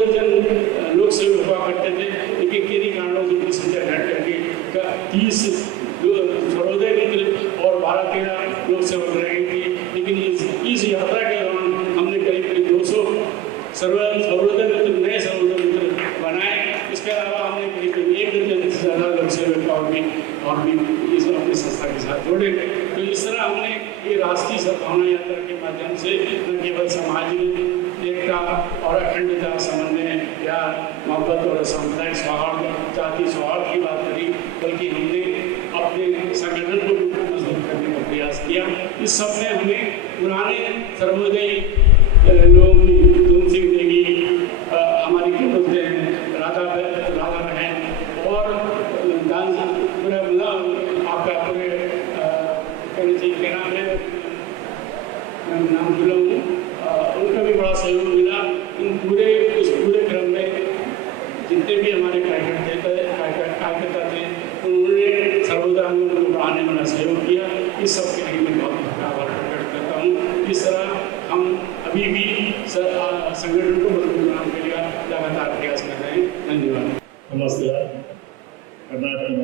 दर्जन लोग सेवक हुआ करते थे, लेकिन किन्हीं कारणों से उनकी संख्या घट करके 30 सर्वोदय मित्र और 12-13 लोग सेवक रह गई थी। लेकिन इस यात्रा के दौरान हमने करीब 200 सर्वोदय मित्र, नए सर्वोदय मित्र बनाए। इसके अलावा हमने करीब 1 दर्जन से ज़्यादा लोग सेवक और भी इस अपनी संस्था के साथ जोड़े। तो इस तरह हमने ये राष्ट्रीय सद्भावना यात्रा के माध्यम से न केवल समाज में एकता और अखंडता, समन्वय, प्यार, मोहब्बत और सामुदायिक सौहार्द, जातीय सौहार्द की बात करी, बल्कि हमने अपने संगठन को मजबूत करने का प्रयास किया। इस सब में हमें पुराने सर्वोदयी लोग, धूम सिंह देगी, हमारी क्या बोलते हैं, राधा बहन और आपका पूरे के नाम है, नाम भूला हूँ, उनका भी बड़ा सहयोग मिला। उस पूरे क्रम में जितने भी हमारे कार्यकर्ता थे, उन्होंने सर्वोदय आंदोलन को बढ़ाने में सहयोग किया। इस सब के लिए मैं बहुत आभार प्रकट करता हूँ। इस तरह हम अभी भी संगठन को मजबूत बनाने के लिए लगातार प्रयास कर रहे हैं। धन्यवाद। नमस्कार। ಕರ್ನಾಟಕದ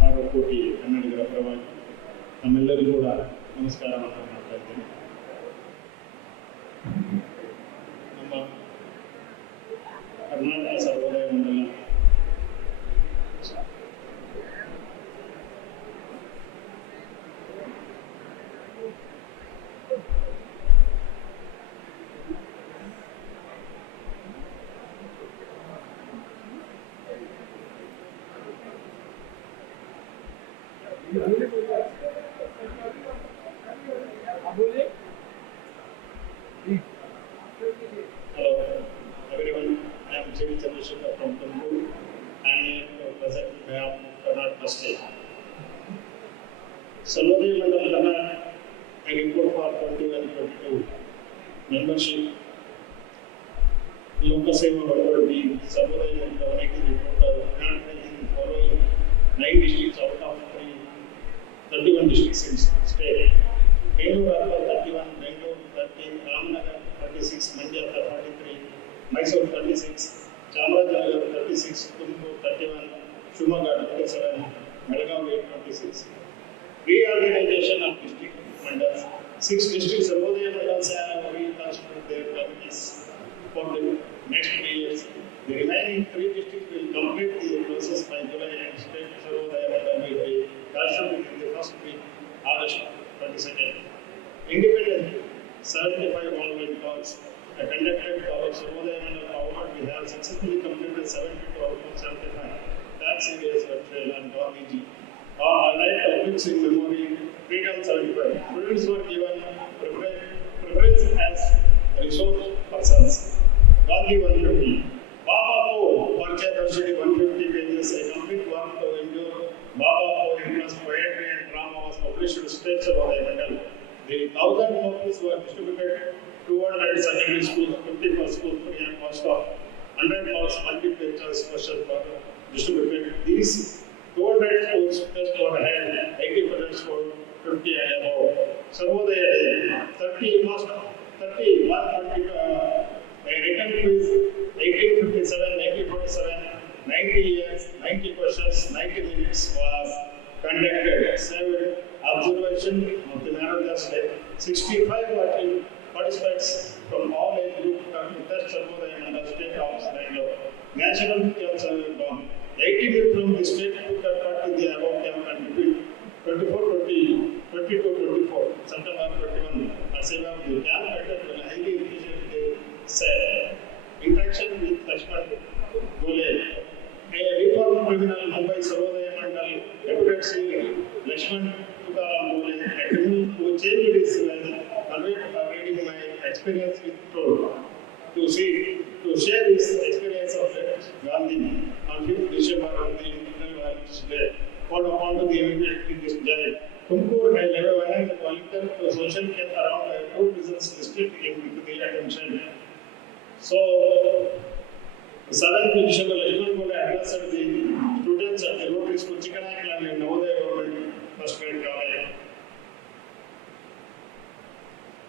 6 ಕೋಟಿ ಕನ್ನಡಿಗರ ಪರವಾಗಿ ನಮ್ಮೆಲ್ಲರಿಗೂ ಕೂಡ ನಮಸ್ಕಾರವನ್ನು ಮಾಡ್ತಾ ಇದ್ದೇನೆ. ನಮ್ಮ ಕರ್ನಾಟಕ ಸರ್ವೋದಯ ಮಂಡಲ Hello everyone, I am J.V. Chandrasekhar from Tumkur. I am here present in behalf of Karnataka State. Sarvodaya Mandal Karnataka, I report for 21-22 membership. Loka Seva Mandal being Sarvodaya Mandal report in following 9 districts out of 31 districts in state. Bangalore Urban 31, Bangalore 30, Ramnagar 36, Mandya 43, Mysore 36, Chamarajanagar 36, Tumkur 31, Shumaga 27, Belagavi 26. Reorganization of district mandals. 6 district Sarvodaya mandals have reconstituted their committees. for the next 3 years. The remaining 3 districts will complete the process by July and state Sarvodaya Mandal will be constituted in the first week, August 22nd. Independently, 75 online calls are conducted for Sarvodaya Mandal Award. We have successfully completed 70 to almost 75. Tax areas were trailed and Gandhiji. Allied topics in memory, freedom 75. Students were given preference as resource persons. Gandhi 150. Baba Po, Parcha Darshini 150 pages, a complete work to endure. Baba Po plus poetry and drama was published to State Sarvodaya Mandal. The 1,000 copies were distributed 200 secondary schools, 50 for school free and cost of 100 marks multiple choice question for distributed. These 200 schools test were held, 80% scored 50 and above. Sarvodaya Day, 30 must 30 120 written quiz 1857, 1947, 90 years, 90 questions, 90 minutes was conducted. 7 observation of the Marathon Day. 65 participants from all age groups to test Sarvodaya Mandal State of Bangalore. National camps gone. 80 from the state took part in the above camp and between 22-24, September 21, as of the camp conducted will highly appreciate the said. Interaction with Lakshman Gole. A reformed criminal Mumbai Sarvodaya Mandal deputed Singh Lakshman Gole, a criminal who changed his life, reading my experience with Toll. To share his experience of Gandhi on 5th December on the International Violence Day, called upon to the immediate in this jail. Tumkur had never violent the collector to social care around 2 prisons listed into the attention. So, 7th December, Lakshman Gole addressed the students at the Rotary School Chikanaikal in Navodaya Government First Grade College.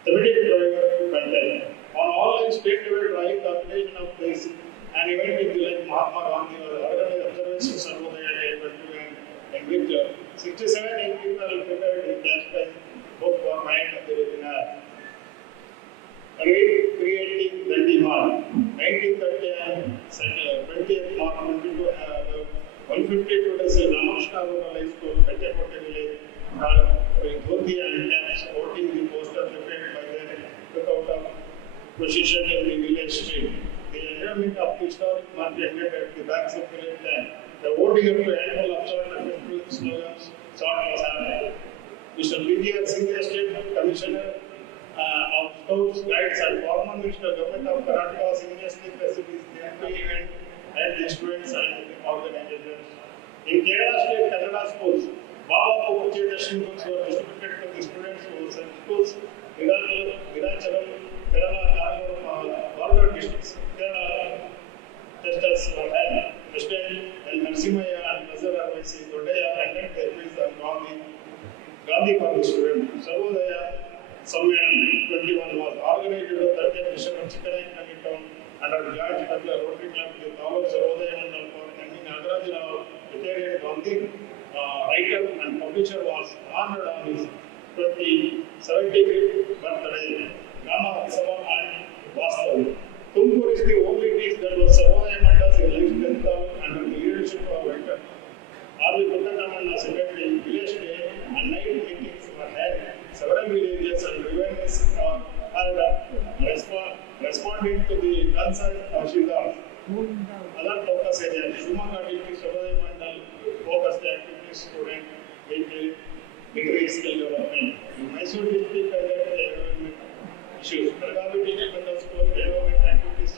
Thematic drawing content. On online state level drawing combination of this, an event with like Mahatma Gandhi or organized observance of Sarvodaya Day 21 in which 67 young people prepared in cash prize both for night of the webinar. Creating Dandi Hall, 1930 and 20th March 22, 152 days Ramakrishna High School, Pechakote village, with dhoti and caps, voting the poster prepared by them, took out of position in the village street. The environment of the historic market at the banks of village land. The voting up to handful of short and improved slogans, short was happening. Mr. P.G.R. Senior State Commissioner of Scouts, Guides and former Minister Government of Karnataka Senior Facilities, the event and the students and the organizers. In Kerala State Kannada schools, Baba Puche Dashin books were distributed to the students who sent schools, Viracharam, Kerala, border districts. Kerala testers were held. President and Narsimaya and Nazar Arvaisi Dodaya and their quiz on Gandhi for the student. Sarvodaya Samman 21 was organized on 30th December Chikanaikal town under George Butler Rotary Club with all Sarvodaya Mandal for N. Nagaraj Rao, veteran Gandhi writer and publisher, was honored on his 75th birthday. Rama Sabha and Vastav. Tumkur is the only piece that was Sarvodaya Mandal's election 10th under the leadership of Venkat. R.V. Puttakamana Secretary, village day and night meetings were held. Several villages and awareness are responding to the concern of Shidar. Other focus areas, Shumaka district, Sarvodaya Mandal focused activities, student, degree skill development. Mysore district conducted environment issues. Belgavi district underscore environment activities.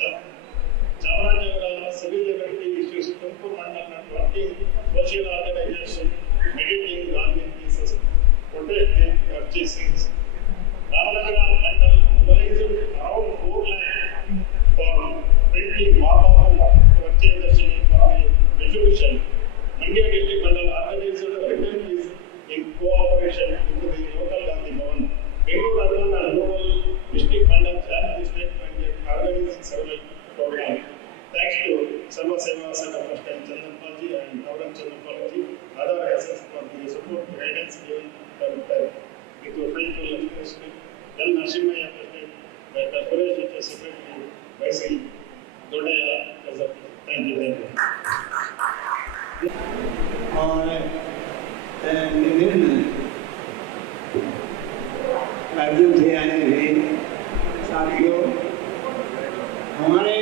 Chamarajanagar civil liberty issues. Tumkur Mandal networking, social organization, meditating Gandhi thesis, protest purchasing. Ramanagara Mandal mobilized around 4 lakh for printing Baba purchase Darshini for the resolution. Mandya district Mandal organized a written quiz in cooperation with the local Gandhi Bhavan. Bengaluru urban and rural district Mandal and district organizing several programs. Thanks to Sarva Seva Center of Chandan Palji and Tauran Chandan Palji, other assets for the support guidance given by the faithful administration. Then Narsimaya President, the Corporation Secretary, वैसे ही दौड़ाया कर सकते। Thank you. और विभिन्न राज्यों से आए हुए साथियों, हमारे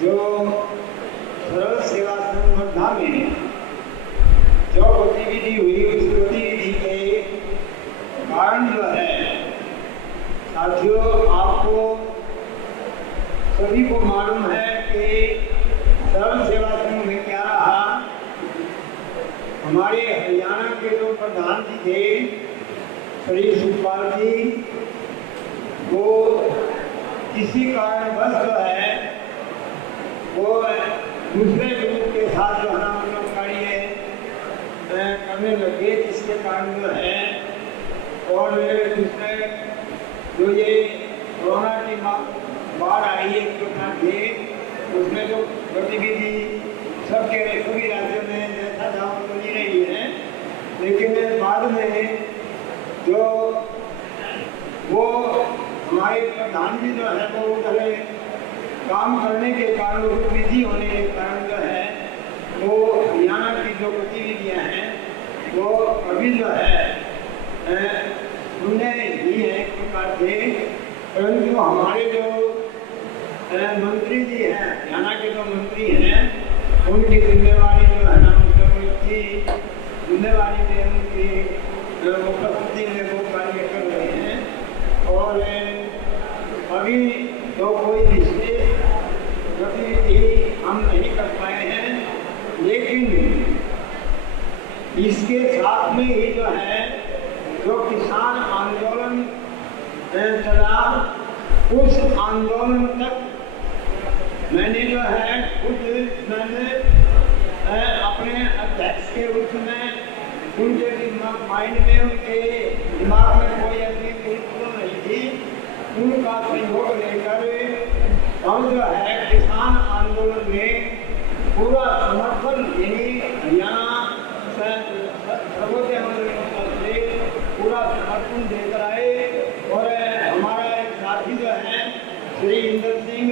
जो सरल सेवा संघ वर्धा में जो गतिविधि हुई, उस गतिविधि के कारण जो है साथियों, आपको सभी को मालूम है कि सरल सेवा संघ में क्या रहा। हमारे हरियाणा के जो प्रधान जी थे श्री सुखपाल जी, वो किसी कारणवश जो है वो दूसरे लोगों के साथ जो है ना हम लोग कार्य करने लगे, जिसके कारण जो है और दूसरे जो ये कोरोना की बाढ़ आई है थे, उसमें जो गतिविधि सबके सभी राज्यों में जैसा जहाँ बनी रही है, लेकिन बाद में जो वो हमारे प्रधान जी जो है वो उधर काम करने के कारण, बिजी होने के कारण जो है वो हरियाणा की जो गतिविधियाँ हैं वो अभी जो है सुनने ही है एक प्रकार से, परंतु हमारे जो मंत्री जी हैं, हरियाणा के जो मंत्री हैं, उनकी जिम्मेवारी जो है ना उनकी जिम्मेवारी में उनकी उपस्थिति में वो कार्य कर रहे हैं। और अभी तो कोई विशेष गतिविधि हम नहीं कर पाए हैं, लेकिन इसके साथ में ही जो है जो किसान आंदोलन चला, उस आंदोलन तक मैंने जो है मैंने अपने अध्यक्ष के रूप में उनके माइंड में, उनके दिमाग में कोई ऐसी बिल्कुल नहीं थी, उनका सहयोग लेकर हम जो है किसान आंदोलन में पूरा समर्थन, यानी हरियाणा सर्वोदय आंदोलन से पूरा समर्थन देकर आए। और हमारा एक साथी जो है श्री इंदर सिंह,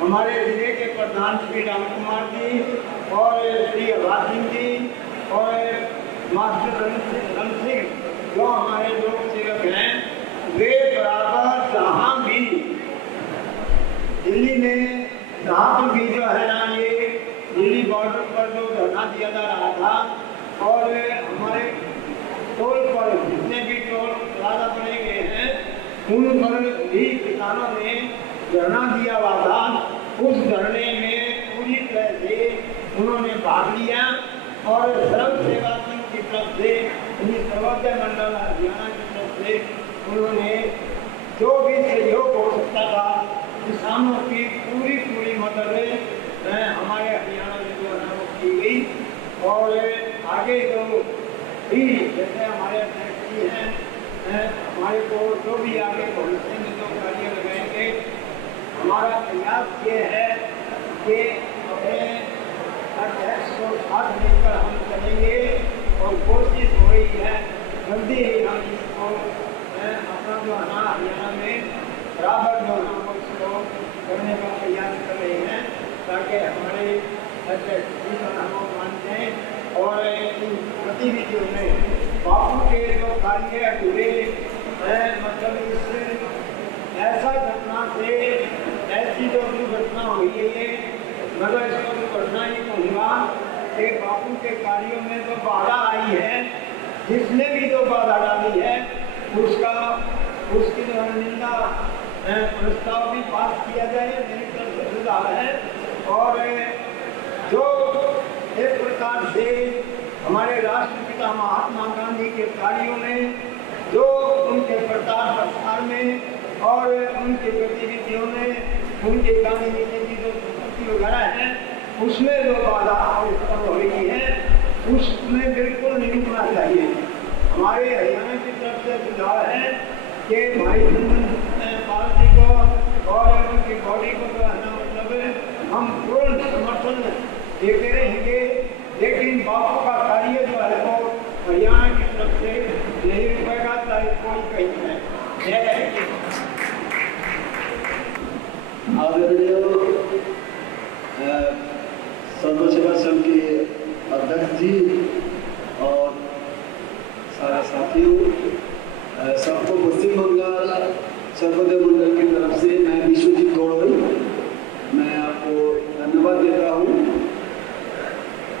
हमारे जिले के प्रधान श्री राम कुमार जी और श्री अभार सिंह जी और मास्टर रण सिंह, जो हमारे लोक सेवक हैं, वे बराबर जहाँ भी दिल्ली में जहाँ पर भी जो है ना ये दिल्ली बॉर्डर पर जो धरना दिया जा रहा था, और हमारे टोल पर जितने भी टोल प्लाजा बने गए हैं, उन पर भी किसानों ने धरना दिया हुआ था। उस धरने में पूरी तरह से उन्होंने भाग लिया और सर्व सेवा संघ की तरफ से, सर्वोदय मंडल हरियाणा की तरफ से उन्होंने जो भी सहयोग हो सकता था किसानों की पूरी मदद हमारे हरियाणा में जो है वो की गई। और आगे जो भी जैसे हमारे अध्यक्ष जी हैं, हमारे को जो भी आगे भविष्य में जो कार्य लगाएंगे, हमारा प्रयास ये है कि अपने अध्यक्ष को साथ लेकर हम चलेंगे और कोशिश हो रही है जल्दी ही हम इसको अपना जो है हरियाणा में बराबर जो है उसको करने का प्रयास कर रहे हैं, ताकि हमारे अध्यक्ष जी जो हम मानते हैं। और इन गतिविधियों में बापू के जो कार्य हुए, मतलब इस ऐसा घटना से ऐसी जो दुर्घटना हुई है, मतलब इसको दुर्घटना ही कहूँगा कि बापू के कार्यों में जो बाधा आई है, जिसने भी जो बाधा डाली है उसकी जो निंदा प्रस्ताव भी पास किया जाए, मेरी तरफ से सुझाव है। और जो एक प्रकार से हमारे राष्ट्रपिता महात्मा गांधी के कार्यों में, जो उनके प्रचार प्रसार में और उनकी गतिविधियों में, उनके गांधी नीति की जो संस्कृति वगैरह है, उसमें जो बाधा उत्पन्न हो रही है, उसमें बिल्कुल नहीं रुकना चाहिए। हमारे हरियाणा की तरफ से सुझाव है कि भाई पार्टी को और उनकी बॉडी को जो है ना, मतलब हम पूर्ण समर्थन देते रहेंगे, लेकिन बापू का कार्य जो है वो हरियाणा की तरफ से नहीं रुकेगा, चाहे कोई कहीं है। आदरणीय सर्व सेवा संघ के अध्यक्ष जी और सारे साथियों, सबको पश्चिम बंगाल सर्वोदय मंडल की तरफ से मैं विश्वजीत गौड़ोई मैं आपको धन्यवाद देता हूँ।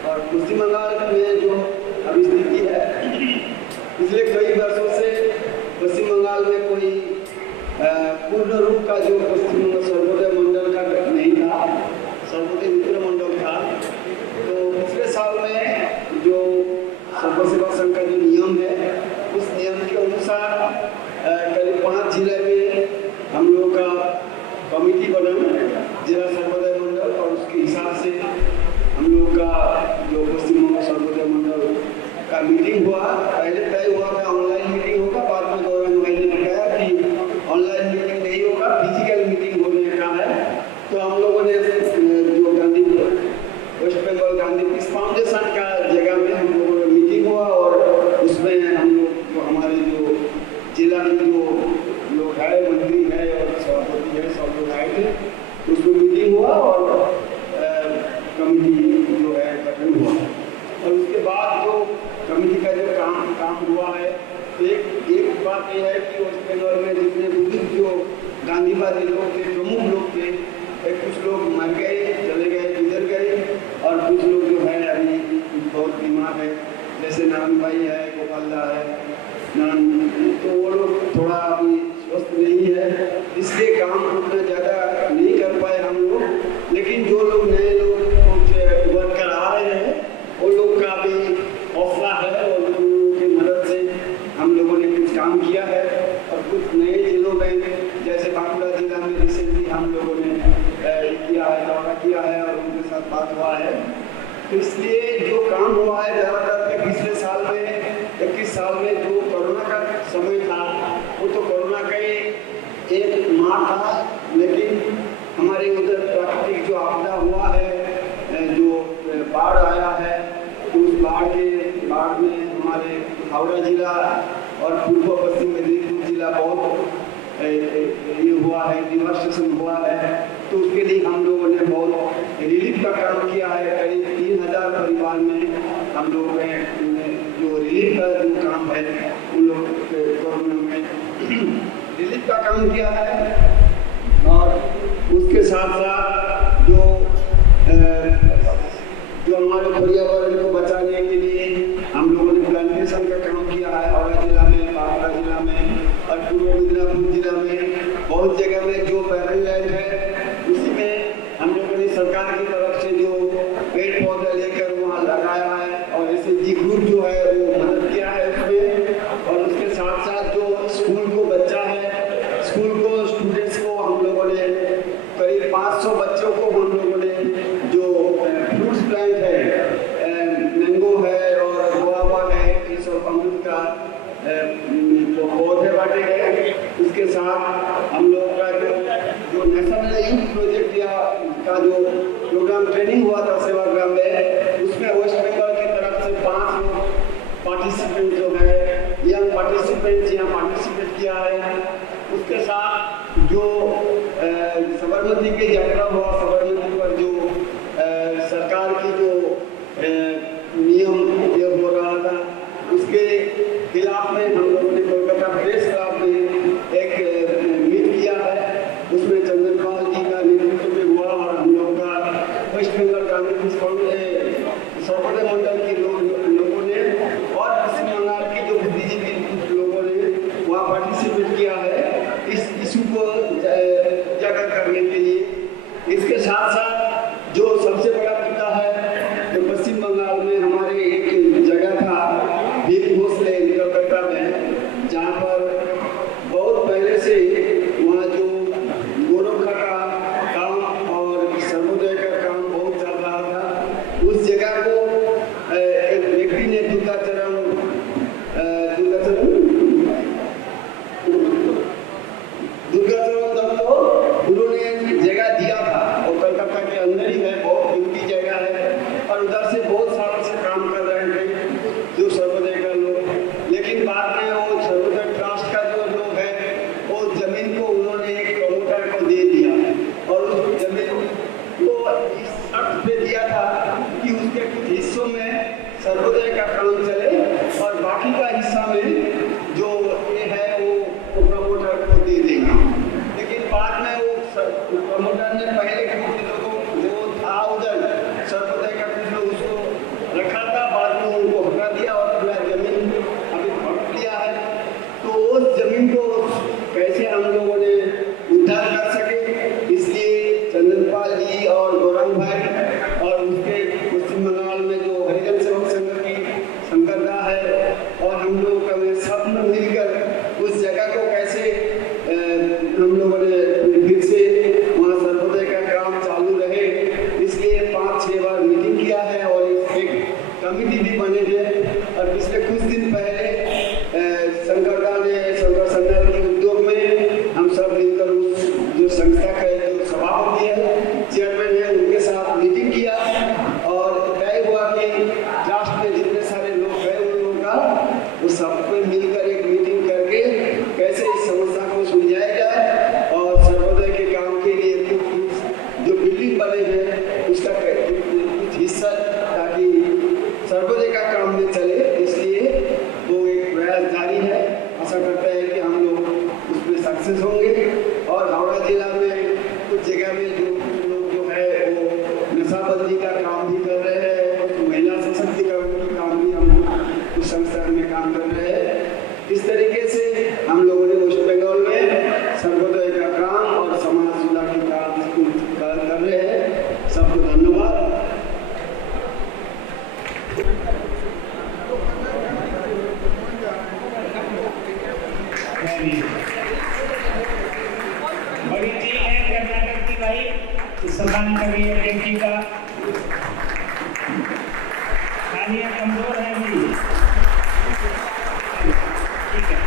और पश्चिम बंगाल में जो अभी स्थिति है, पिछले कई वर्षों से पश्चिम बंगाल में कोई पूर्ण रूप का जो पश्चिम बंगाल सर्वोदय मंडल का नहीं था, सर्वोदय मित्र मंडल था। तो पिछले साल में जो सर्व सेवा संघ का जो नियम है, उस नियम के अनुसार करीब 5 जिले में हम लोगों का कमेटी बना, जिला सर्वोदय मंडल, और उसके हिसाब से हम लोगों का जो पश्चिम बंगाल सर्वोदय मंडल का मीटिंग हुआ। पहले तय हुआ था ऑनलाइन मीटिंग होगा, बाद में गवर्नमेंट भाई ने बताया कि ऑनलाइन मीटिंग नहीं होगा, फिजिकल मीटिंग होने का है। तो हम लोगों ने जो गांधी वेस्ट बंगाल गांधी पीस फाउंडेशन का जगह में हम लोगों ने मीटिंग हुआ, और उसमें हम लोग जो हमारे जो जिला में जो लोग है, मंत्री है और सभापति है, सब लोग आए थे। उसमें मीटिंग हुआ और कमेटी जो है गठन हुआ। और उसके बाद जो कमेटी का जो काम हुआ है, तो एक बात यह है कि वेस्ट बंगाल में जितने बुजुर्ग जो गांधीवादी लोग थे, प्रमुख लोग थे, कुछ लोग मर गए, चले गए, गुजर गए, और कुछ लोग जो है अभी बहुत बीमार है, जैसे नारायण भाई है, गोपालदा है, तो वो लोग थोड़ा अभी स्वस्थ नहीं है, इसलिए काम उतना ज़्यादा नहीं कर पाए हम लोग। लेकिन जो लोग नए लोग कुछ वर्कर आ रहे हैं, वो लोग का भी हौसला है, और उन लोगों की मदद से हम लोगों ने कुछ काम किया है। और कुछ नए जिलों में, जैसे बांकुड़ा जिला में रिसेंटली हम लोगों ने किया है, दौरा किया है, और उनके साथ बात हुआ है। तो इसलिए जो काम हुआ है ज़्यादातर पिछले साल में 21 साल में जो कोरोना का समय था, वो तो कोरोना का एक माह था, लेकिन हमारे उधर प्राकृतिक जो आपदा हुआ है, जो बाढ़ आया है, तो उस बाढ़ में हमारे हावड़ा जिला और पूर्व पश्चिम मेदिनीपुर जिला बहुत ये हुआ है, डिवास्टेशन हुआ है। तो उसके लिए हम लोगों ने बहुत रिलीफ का काम किया है। करीब 3000 परिवार में हम लोगों ने जो रिलीफ का जो काम है, उन लोग कोरोना में रिलीफ का काम किया है। और उसके साथ साथ जो हमारे पर्यावरण को बचाने के लिए हम लोगों ने प्लांटेशन का काम किया है, हावड़ा जिला में, बांकुड़ा जिला में, और पूर्व मिदनापुर जिला में। बहुत जगह में जो पैरल लैंड है, उसी में हम लोगों ने सरकार की तरफ से जो पेड़ पौधे लेकर वहाँ लगाया है, और ऐसे जी ग्रुप जो है वो मदद किया है उसमें। और उसके साथ साथ जो स्कूल को बच्चा है, स्कूल को स्टूडेंट्स को हम लोगों ने करीब 500 बच्चों को हम लोगों ने जो फ्रूट्स प्लांट है, मैंगो है और गुआवा है, ये सब अमरूद का पौधे बांटे गए। उसके साथ हम लोग का जो नेशनल यूथ प्रोजेक्ट का जो प्रोग्राम ट्रेनिंग हुआ था सेवाग्राम में, उसमें वेस्ट बंगाल की तरफ से 5 लोग पार्टिसिपेंट जो है, यंग पार्टिसिपेंट यहाँ पार्टिसिपेट किया है। उसके साथ जो साबरमती की यात्रा हुआ, साबरमती पर जो सरकार की जो नियम ये हो रहा था, उसके खिलाफ में हम लोगों ने कोलकाता प्रेस क्लब में एक मीट किया है। उसमें चंदन पाल जी का नेतृत्व में हुआ, और हम लोगों का वेस्ट बंगाल गांधी सर्वोदय मंडल के लोगों ने और पश्चिम बंगाल के जो बुद्धिजीवी कुछ लोगों ने वहाँ पार्टिसिपेट किया है इस इशू को उजागर करने के लिए। इसके साथ साथ जो सबसे बड़ा मुद्दा है, जो पश्चिम बंगाल में हमारे एक जगह था भीम भोसले कलकत्ता में, जहाँ पर बहुत पहले से वहाँ जो गोरखा का काम और सर्वोदय का काम बहुत चल रहा था, उस जगह को एक व्यक्ति ने दुर्गाचरण दत्त को उन्होंने जगह दिया था, और कलकत्ता के अंदर ही है, बहुत कीमती जगह है, और उधर से बहुत सालों से काम कर रहे थे जो सर्वोदय का लोग। लेकिन बाद में और हम लोगों का में सब मिलकर उस जगह को कैसे हम लोगों ने फिर से वहाँ सर्वोदय का काम चालू रहे, इसलिए 5-6 बार मीटिंग किया है और एक कमिटी भी बने हैं। और पिछले कुछ दिन पहले शंकर संगठन के उद्योग में हम सब मिलकर उस जो संस्था का जो सभापति है, चेयरमैन है, उनके साथ मीटिंग किया और तय हुआ कि राष्ट्र में जितने सारे लोग गए उन लोगों का वो सब पे मिलकर एक मीटिंग करके कैसे इस समस्या को सुलझाया जाए और सर्वोदय के काम के लिए जो बिल्डिंग बने हैं उसका कुछ हिस्सा ताकि सर्वोदय का काम में चले, इसलिए वो एक प्रयास जारी है। आशा करता है कि हम लोग उसमें सक्सेस होंगे। और हावड़ा जिला में कुछ जगह में जो लोग जो है वो नशाबंदी का काम भी कर रहे हैं और महिला सशक्तिकरण का काम भी हम उस संस्था में काम कर रहे हैं। इस तरीके से हम लोगों ने वेस्ट बंगाल में सर्वोदय का काम और समाज सुधार के काम कर रहे हैं। सबको धन्यवाद। बड़ी टीम है कर्नाटक की भाई, सम्मान करिए बेटी का। तालियां कमजोर है भी, ठीक है,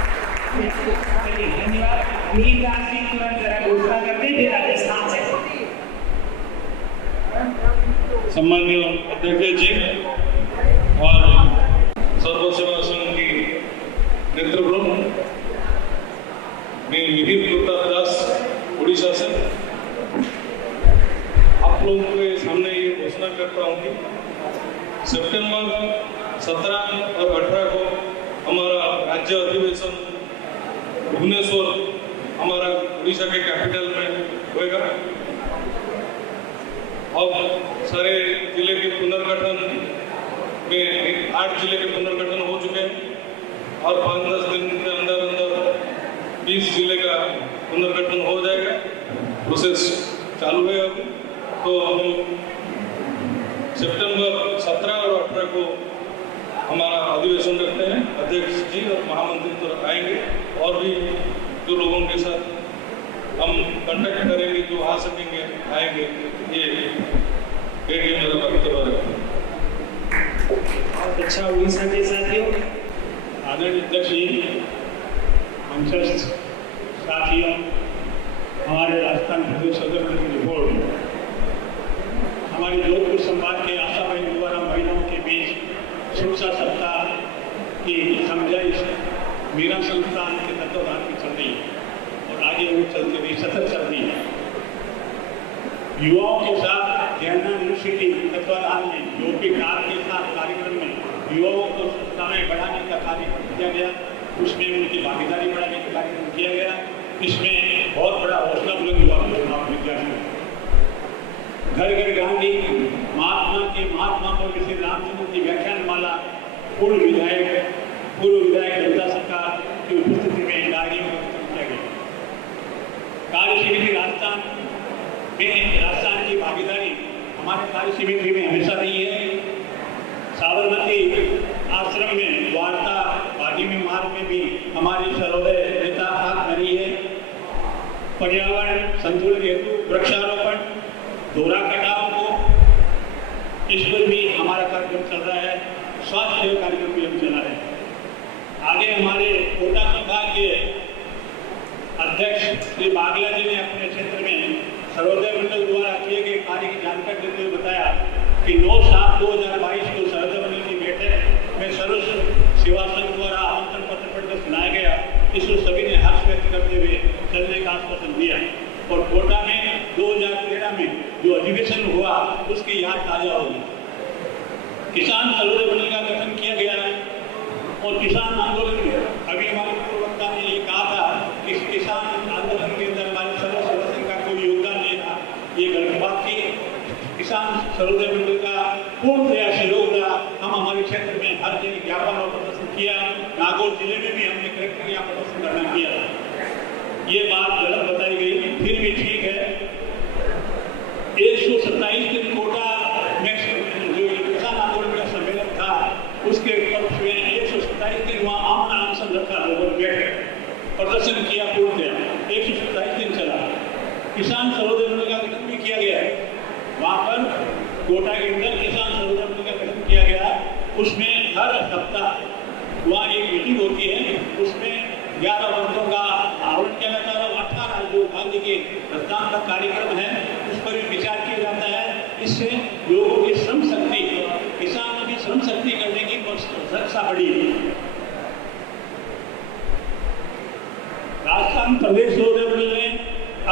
चलिए धन्यवाद। मीर राशि तुरंत जरा घोषणा करते थे राजस्थान से। सम्मानीय अध्यक्ष जी और सर्व सेवा संघ की नेतृवृंद, मैं मिहिर प्रताप दास उड़ीसा से आप लोगों के सामने ये घोषणा करता हूँ कि सितंबर 17 और 18 को हमारा राज्य अधिवेशन भुवनेश्वर हमारा उड़ीसा के कैपिटल में होएगा। अब सारे जिले के पुनर्गठन में 8 जिले के पुनर्गठन हो चुके हैं और 5-10 दिन के अंदर 20 जिले का पुनर्गठन हो जाएगा। प्रोसेस चालू है अभी। तो हम सितंबर 17 और 18 को हमारा अधिवेशन रखते हैं। अध्यक्ष जी और महामंत्री तो आएंगे और भी जो लोगों के साथ हम कंडक्ट करेंगे, जो आ सकेंगे आएंगे। ये मेरा वक्तव्य है। बहुत अच्छा। उड़ीसा के साथियों, आदरणीय अध्यक्ष जी, मंचस्थ साथियों, हमारे राजस्थान प्रदेश सदर की रिपोर्ट हमारे जोधपुर संवाद के आशा बहन द्वारा महिलाओं के बीच शिक्षा सप्ताह की समझाइश मीरा संस्थान के तत्वाधान में चल रही है और आगे वो चलती रही, सतत चल रही है। युवाओं के साथ जैना यूनिवर्सिटी तत्वाधान में जो भी कार के साथ कार्यक्रम में युवाओं को शिक्षा में बढ़ाने का कार्य किया गया, उसमें उनकी भागीदारी बढ़ाने का कार्यक्रम किया गया। इसमें बहुत बड़ा हौसला बुलंद हुआ विद्यार्थियों। घर घर गांधी महात्मा को श्री रामचंद्र की व्याख्यान माला पूर्व विधायक जनता सरकार की उपस्थिति में डायरियों का वितरण किया गया। कार्य समिति राजस्थान की भागीदारी हमारे कार्य समिति में हमेशा रही है। साबरमती आश्रम में वार्ता पार्टी में मार्ग में भी हमारी सर्वोदय नेता हाथ धरी है। पर्यावरण संतुलन हेतु वृक्षारोपण, दोहरा कटाव को, इस पर भी हमारा कार्यक्रम चल रहा है। स्वास्थ्य सेवा कार्यक्रम भी हम चला रहे हैं। आगे हमारे कोटा संभाग के अध्यक्ष श्री बागला जी ने अपने क्षेत्र में सर्वोदय मंडल द्वारा किए गए कार्य की जानकारी देते हुए बताया कि 9/7/2022 को सर्वोदय मंडल की बैठक में सर्व सेवा संघ द्वारा आमंत्रण पत्र पढ़कर सुनाया गया। इसको सभी ने हर्ष व्यक्त करते हुए चलने का आश्वासन दिया और कोटा में 2013 में जो अधिवेशन हुआ उसकी याद ताजा होगी। किसान सर्वोदय मंडल का गठन किया गया है और किसान आंदोलन में अभी हमारे पूर्व वक्ता ने ये कहा था कि किसान आंदोलन के अंदर हमारे सर्व सेवा संघ का कोई योगदान नहीं था। ये गलत बात थी। किसान सर्वोदय मंडल का पूर्ण प्रयास सहयोग रहा। हम हमारे क्षेत्र में हर जगह ज्ञापन और प्रदर्शन किया। नागौर जिले में भी हमने कलेक्टर के यहाँ प्रदर्शन करना किया। ये बात गलत बताई गई, फिर भी ठीक है। 127 दिन कोटा में जो किसान आंदोलन का सम्मेलन था उसके पक्ष में 127 दिन वहाँ प्रदर्शन रखा, लोगों ने बैठे प्रदर्शन किया, पूर्णतः 127 दिन चला। किसान सर्वोदय मंडल का गठन भी किया गया है। वहाँ पर कोटा के अंदर किसान सर्वोदय मंडल का गठन किया गया। उसमें हर सप्ताह वहाँ एक मीटिंग होती है, उसमें 11 वर्गों का आवरण किया जाता है और 18 जो गांधी के रक्तदान का कार्यक्रम है उस पर भी विचार किया जाता है। इससे लोगों की श्रम शक्ति, किसानों की श्रम शक्ति करने की रक्षा बढ़ी है। राजस्थान प्रदेश सर्वोदय मंडल ने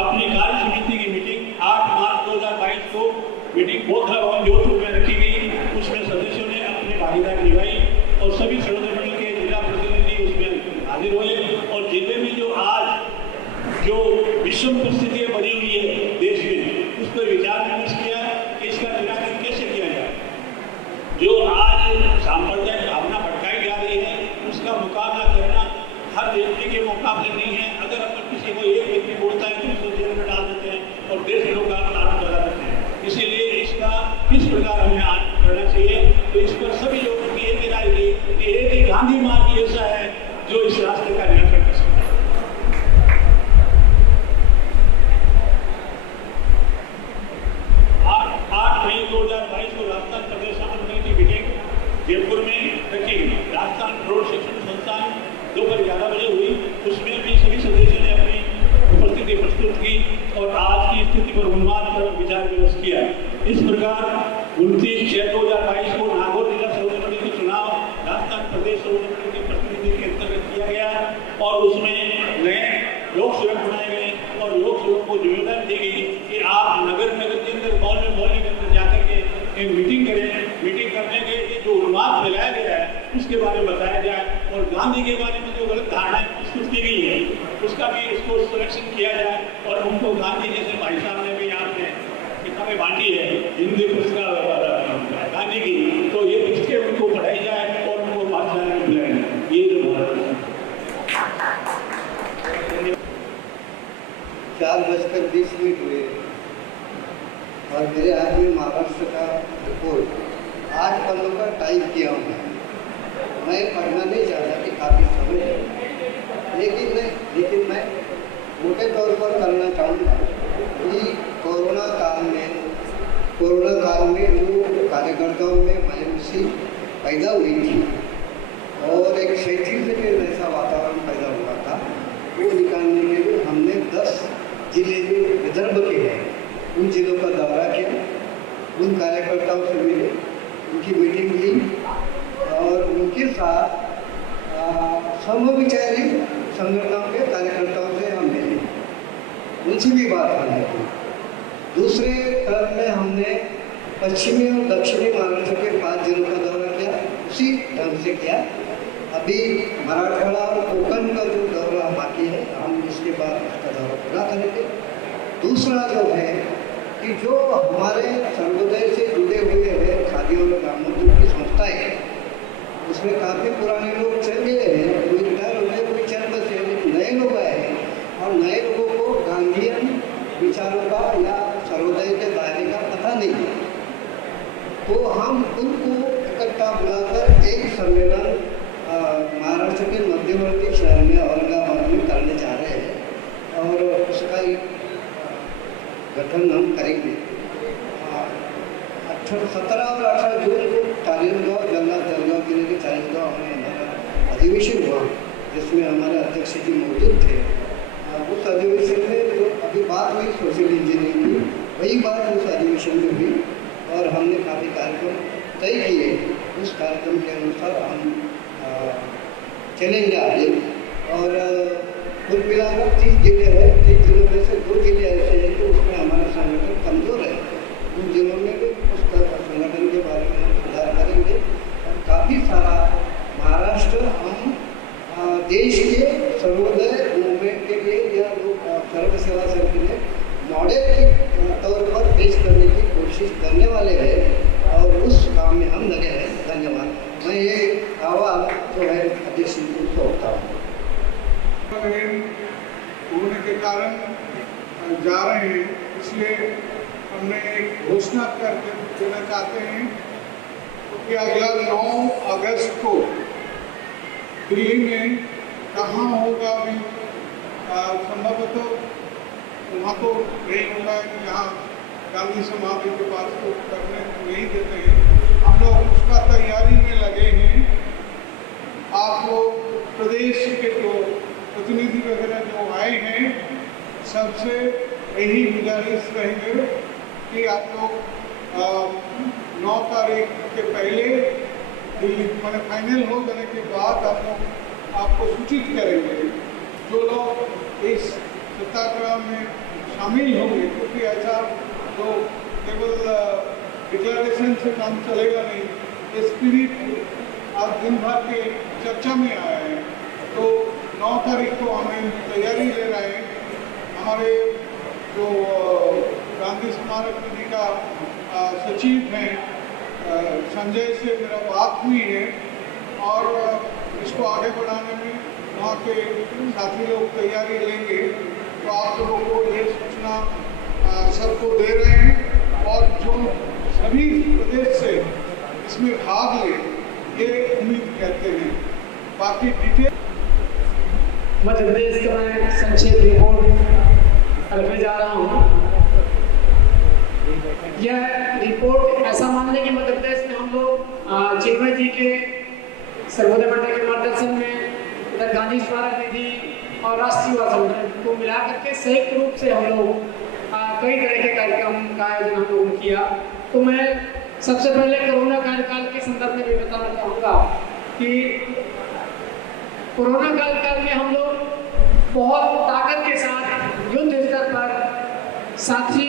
अपनी कार्य समिति की मीटिंग 8 मार्च 2022 को मीटिंग पोखरा भवन जोधपुर में रखी गई। उसमें सदस्यों ने अपनी भागीदारी निभाई और सभी सर्वोदय मंडल के जिला प्रतिनिधि उसमें हाजिर हुए। और जिले में जो आज जो विषम परिस्थितियाँ बनी हुई है देश में, उस पर विचार विमर्श किया कि इसका निराकरण कैसे किया जाए। जो आज सांप्रदायिक भावना भटकाई जा रही है उसका मुकाबला करना हर व्यक्ति के मुकाबले नहीं है। अगर अपन किसी को एक व्यक्ति बोलता है तो उसको जेल में डाल देते हैं और देश लोग आरोप लगा देते हैं। इसीलिए इसका किस प्रकार हमें करना चाहिए, तो इस पर सभी लोगों की एक राय थी कि एक ही गांधी मार्ग ऐसा है जो इस रास्ते का नियंत्रण कर सकता है। 8 मई 2022 को राजस्थान प्रदेश मंडल की मीटिंग जयपुर में रखी गई। राजस्थान प्रौढ़ शिक्षण संस्थान दोपहर 11 बजे हुई। उसमें भी सभी सदस्यों ने अपनी उपस्थिति प्रस्तुत की और आज की स्थिति पर उन्माद पर विचार विमर्श किया। इस प्रकार 29/6/2022 को नागौर जिला सर्वोदय मंडल के चुनाव राजस्थान प्रदेश सर्वोदय मंडल के प्रतिनिधि के अंतर्गत किया गया और उसमें नए लोक सेवक बनाए गए और लोक सेवक को जिम्मेदारी दी गई कि आप नगर के अंदर मोहल्ले के अंदर जाकर के एक मीटिंग करें। मीटिंग करने के लिए जो उन्माद फैलाया गया है उसके बारे में बताया जाए और गांधी के बारे में जो गलत धारणाएं प्रस्तुत की गई है उसका भी उसको सिलेक्शन किया जाए और उनको गांधी जैसे भाई साहब ने भी यहाँ पे किताबें बांटी है हिंदी पुस्तक गांधी की, तो ये पुस्तकें उनको पढ़ाई जाए और उनको पाठशाला में बुलाया जाए। ये जो 4:20 हुए और मेरे हाथ में महाराष्ट्र का रिपोर्ट 8 पन्नों का टाइप किया हूँ। मैं पढ़ना नहीं चाहता कि काफ़ी समय है, लेकिन मैं मोटे तौर पर करना चाहूँगा कि कोरोना काल में जो कार्यकर्ताओं में मायूसी पैदा हुई थी और एक शिथिल जैसा वातावरण पैदा हुआ था, वो निकालने के लिए हमने 10 जिले जो विदर्भ के हैं उन जिलों का दौरा किया, उन कार्यकर्ताओं से मिले, उनकी मीटिंग ली और उनके साथ समविचारी संगठनों के कार्यकर्ताओं से हम मिले, उनसे भी बात करनी थी। दूसरे क्रम में हमने पश्चिमी और दक्षिणी महाराष्ट्र के 5 जिलों का दौरा किया, उसी ढंग से किया। अभी मराठवाड़ा और कोंकण का जो दौरा बाकी है, हम इसके बाद उसका दौरा पूरा करेंगे। दूसरा जो है कि जो हमारे सर्वोदय से जुड़े हुए हैं खादी और ग्रामोद्योग की संस्थाएं हैं, उसमें काफ़ी पुराने लोग चल गए हैं, कोई रिटायर हो गए, कोई चल बसे, लेकिन नए लोग आए हैं और नए लोगों को गांधीयन विचारों का या सर्वोदय के दायरे का पता नहीं है। तो हम उनको इकट्ठा बुलाकर एक सम्मेलन महाराष्ट्र के मध्यवर्ती शहर में औरंगाबाद में करने जा रहे हैं और उसका गठन हम करेंगे। 17 और 18 जून को चालीसगांव जलगांव जिले के चालीसगांव में हमारा अधिवेशन हुआ, जिसमें हमारे अध्यक्ष जी मौजूद थे। उस अधिवेशन में जो अभी बात हुई सोशल इंजीनियरिंग की, वही बात उस अधिवेशन में हुई और हमने काफ़ी कार्यक्रम तय किए। उस कार्यक्रम के अनुसार हम चलेंगे आगे और कुल मिलाकर 30 जिले हैं। 30 जिलों में से 2 जिले ऐसे हैं कि उसमें हमारा संगठन कमज़ोर है। उन जिलों में भी उस संगठन के बारे में हम सुधार करेंगे और काफ़ी सारा महाराष्ट्र हम देश के सर्वोदय मूवमेंट के लिए या सर्व सेवा संघ के लिए मॉडल के तौर पर पेश करने की कोशिश करने वाले हैं और उस काम में हम लगे हैं। धन्यवाद। मैं ये आवाज़ जो है अध्यक्ष जी को सौंपता हूँ। होने के कारण जा रहे हैं, इसलिए हमने एक घोषणा कर देना चाहते हैं कि अगला 9 अगस्त को दिल्ली में कहाँ होगा अभी संभवतः वहाँ तो नहीं होगा कि यहाँ गांधी समाधि के पास तो करने नहीं देते हैं। हम लोग उसका तैयारी में लगे हैं। आप लोग प्रदेश के जो प्रतिनिधि वगैरह जो आए हैं, सबसे यही गुजारिश रहेंगे कि आप लोग 9 तारीख के पहले मैंने फाइनल हो जाने के बाद आप लोग आपको सूचित करेंगे। जो लोग इस सत्याग्रह में शामिल होंगे, क्योंकि ऐसा तो केवल डिक्लेरेशन से काम चलेगा नहीं, ये स्पिरिट आज दिन भर के चर्चा में आया है। तो 9 तारीख को हमें तैयारी ले रहे हैं। हमारे जो गांधी स्मारक निधि का सचिव हैं संजय से मेरा बात हुई है और इसको आगे बढ़ाने में वहाँ के साथी लोग तैयारी लेंगे। तो आप लोगों को ये सूचना सबको दे रहे हैं और जो सभी प्रदेश से इसमें भाग ले, ये उम्मीद करते हैं। बाकी डिटेल मध्य प्रदेश का मैं संक्षिप्त रिपोर्ट रखने जा रहा हूँ। यह रिपोर्ट ऐसा मान लें कि मध्य प्रदेश में हम लोग चिन्मय जी के सर्वोदय मंडल के मार्गदर्शन में इधर गांधी स्मारक निधि और राष्ट्रीय युवा संगठन को मिला करके संयुक्त रूप से हम लोग कई तरह के कार्यक्रम का आयोजन हम लोगों ने किया। तो मैं सबसे पहले कोरोना कार्यकाल के संदर्भ में भी बताना चाहूँगा कि कोरोना काल में हम लोग बहुत ताकत के साथ युद्ध स्तर पर साथी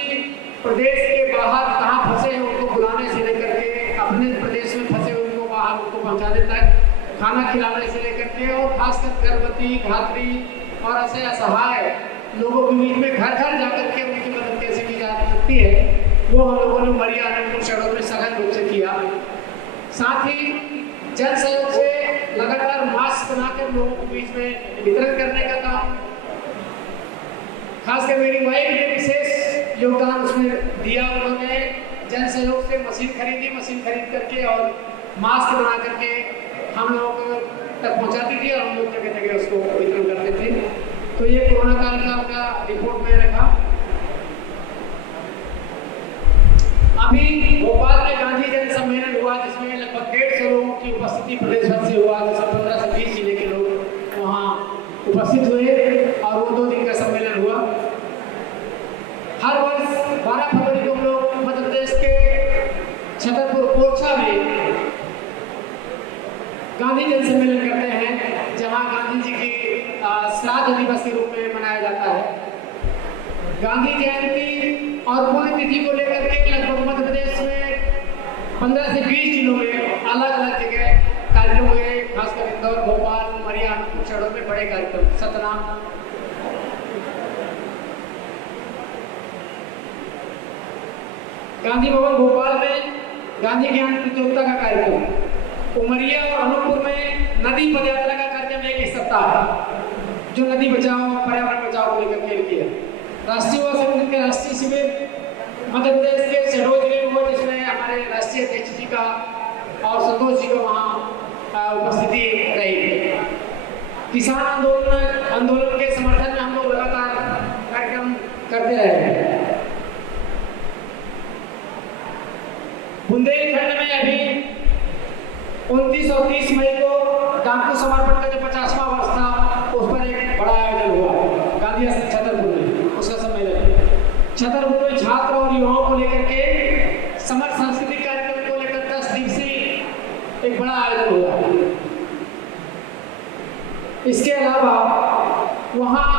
प्रदेश के बाहर कहाँ फंसे हैं उनको बुलाने से लेकर के अपने प्रदेश में फंसे हुए उनको बाहर उनको पहुँचाने तक, खाना खिलाने से लेकर के और खासकर गर्भवती, धात्री और ऐसे असहाय लोगों के बीच में घर घर जाकर के उनकी मदद कैसे की जा सकती है, वो हम लोगों ने मरिया अनंतपुर शहरों में सघन रूप से किया। साथ ही जन सहयोग से लगातार मास्क बनाकर लोगों के बीच में वितरण करने का काम, खासकर मेरी वाइफ ने विशेष योगदान उसमें दिया। उन्होंने जन सहयोग से मशीन खरीद करके और मास्क बना करके हम लोग तक पहुंचाती थी और हम लोग जगह जगह उसको वितरण करते थे। तो ये कोरोना काल का रिपोर्ट में रखा। अभी भोपाल में गांधी जन सम्मेलन हुआ जिसमें लगभग 150 लोगों की उपस्थिति प्रदेश भर से हुआ, जिसमें 15 से 20 जिले के लोग वहाँ उपस्थित हुए और वो 2 दिन का सम्मेलन हुआ। हर वर्ष 12 फरवरी को हम लोग मध्य प्रदेश के छतरपुर कोरछा में गांधी जन सम्मेलन करते हैं, जहां गांधी जी की श्राद्ध दिवस के रूप में मनाया जाता है। गांधी जयंती और पुण्यतिथि को लेकर के लगभग मध्य प्रदेश में 15 से 20 जिलों में अलग अलग जगह कार्यक्रम हुए, खासकर इंदौर, भोपाल, मरिया, अनंतपुर शहरों में बड़े कार्यक्रम, सतना। गांधी भवन भोपाल में गांधी ज्ञान प्रतियोगिता का कार्यक्रम, उमरिया और अनूपपुर में नदी पदयात्रा का कार्यक्रम 1 सप्ताह जो नदी बचाओ पर्यावरण बचाओ को लेकर के किया। राष्ट्रीय युवा संगठन के राष्ट्रीय शिविर मध्य प्रदेश के शहडोल जिले में हुआ, जिसमें हमारे राष्ट्रीय अध्यक्ष जी का और संतोष जी का वहाँ उपस्थिति रही। किसान आंदोलन के समर्थन में हम लोग लगातार कार्यक्रम करते रहे। बुंदेलखंड में अभी 29 और 30 मई को डाकू समर्पण का जो 50वां वर्ष था, उस पर एक बड़ा आयोजन हुआ गांधी आश्रम छतरपुर में। उसका सम्मेलन छतरपुर में छात्र और युवाओं को लेकर के समर सांस्कृतिक कार्यक्रम को लेकर 10 दिवसीय एक बड़ा आयोजन हुआ। इसके अलावा वहाँ